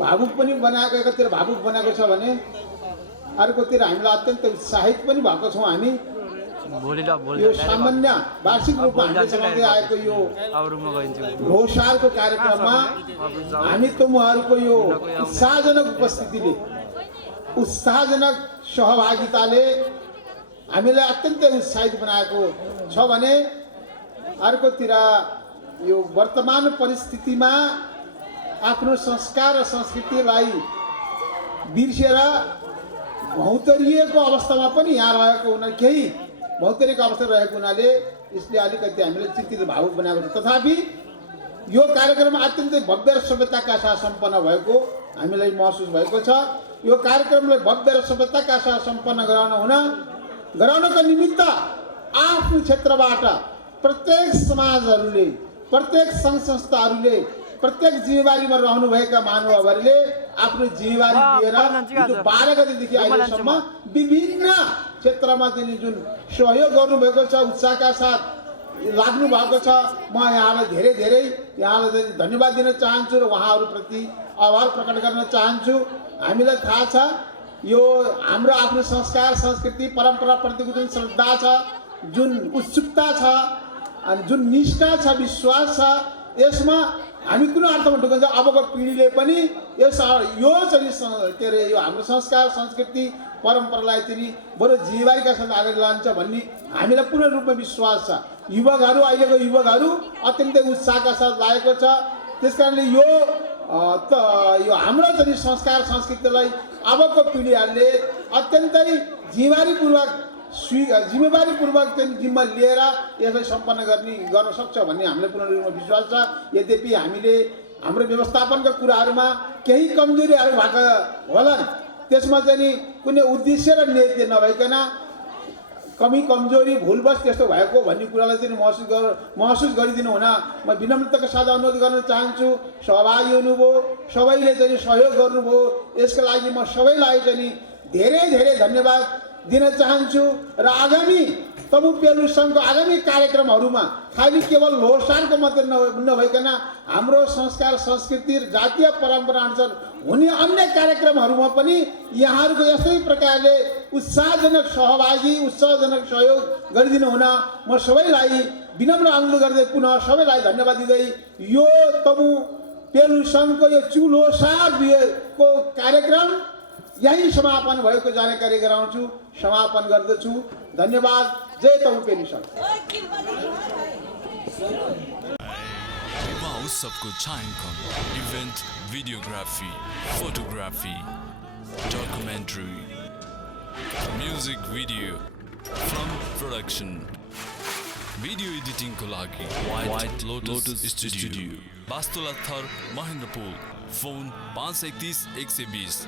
भावुक पनि बनाएको, एकातिर भावुक बनाएको छ भने अर्कोतिर हामीलाई अत्यन्त उत्साहित पनि भएको छौँ। हामी यो सामान्य वार्षिक रूपमा हामीले चलाउँदै आएको यो लोसारको कार्यक्रममा हामी तमुहरूको यो उत्साहजनक उपस्थितिले उत्साहजनक सहभागिताले हामीलाई अत्यन्तै उत्साहित बनाएको छ भने अर्कोतिर यो वर्तमान परिस्थितिमा आफ्नो संस्कार र संस्कृतिलाई बिर्सेर भौतरिएको अवस्थामा पनि यहाँ रहेको हुना केही भौतरिएको अवस्था रहेको हुनाले यसले अलिकति हामीलाई चिन्तित भावुक बनाएको छ। तथापि यो कार्यक्रम अत्यन्तै भव्य र सभ्यताका साथ सम्पन्न भएको हामीलाई महसुस भएको छ। यो कार्यक्रमलाई भव्य र सभ्यताका साथ सम्पन्न गराउनको निमित्त आफ्नो क्षेत्रबाट प्रत्येक समाजहरूले प्रत्येक सङ्घ संस्थाहरूले प्रत्येक जिम्मेवारीमा रहनुभएका महानुभावहरूले आफ्नो जिम्मेवारी लिएर 12 गतेदेखि अहिलेसम्म विभिन्न क्षेत्रमा चाहिँ जुन सहयोग गर्नुभएको छ उत्साहका साथ लाग्नु भएको छ। म यहाँलाई धेरै यहाँलाई धन्यवाद दिन चाहन्छु र उहाँहरूप्रति आभार प्रकट गर्न चाहन्छु। हामीलाई थाहा छ यो हाम्रो आफ्नो संस्कार संस्कृति परम्पराप्रतिको जुन श्रद्धा छ, जुन उत्सुकता छ अनि जुन निष्ठा छ, विश्वास छ, यसमा हामी कुनै अर्थमा ढुक्छ अबको पिँढीले पनि यो चाहिँ के अरे यो हाम्रो संस्कार संस्कृति परम्परालाई चाहिँ बरु जिम्मेवारीका साथ अगाडि लान्छ भन्ने हामीलाई पूर्ण रूपमा विश्वास छ। युवकहरू अहिलेको युवकहरू अत्यन्तै उत्साहका साथ लागेको छ। त्यसकारणले यो हाम्रो चाहिँ संस्कार संस्कृतिलाई अबको पिँढीहरूले अत्यन्तै जिम्मेवारीपूर्वक चाहिँ जिम्मा लिएर यसलाई सम्पन्न गर्न सक्छ भन्ने हामीलाई पूर्ण रूपमा विश्वास छ। यद्यपि हामीले हाम्रो व्यवस्थापनका कुराहरूमा केही कमजोरीहरू भएका होलान्, त्यसमा चाहिँ कुनै उद्देश्य र नियति नभइकन कमी कमजोरी भुलवश त्यस्तो भएको भन्ने कुरालाई चाहिँ महसुस गरिदिनु हुन म विनम्रताका साथ अनुरोध गर्न चाहन्छु। सहभागी हुनुभयो, सबैले चाहिँ सहयोग गर्नुभयो, यसका लागि म सबैलाई चाहिँ धेरै धन्यवाद दिन चाहन्छु। र आगामी तमुपेलु सङ्घको आगामी कार्यक्रमहरूमा खालि केवल लोसारको मात्र नभइकन हाम्रो संस्कार संस्कृति र जातीय परम्परा अनुसार हुने अन्य कार्यक्रमहरूमा पनि यहाँहरूको यस्तै प्रकारले उत्साहजनक सहभागी उत्साहजनक सहयोग गरिदिनु हुन म सबैलाई विनम्र अनुरोध गर्दै पुनः सबैलाई धन्यवाद दिँदै यो तमुपेलु सङ्घको यो चु लोसारको कार्यक्रम यही समापन भएको जानकारी गराउँछु, समापन गर्दछु। धन्यवाद। जय तमुपेलु सङ्घ। विवाह उत्सवको छायाङ्कन, event videography, photography, documentary, music video, film production, video एडिटिङको लागि व्हाइट लोटस स्टुडियो, वास्तुला थर, महेन्द्रपुर, फोन 531 120।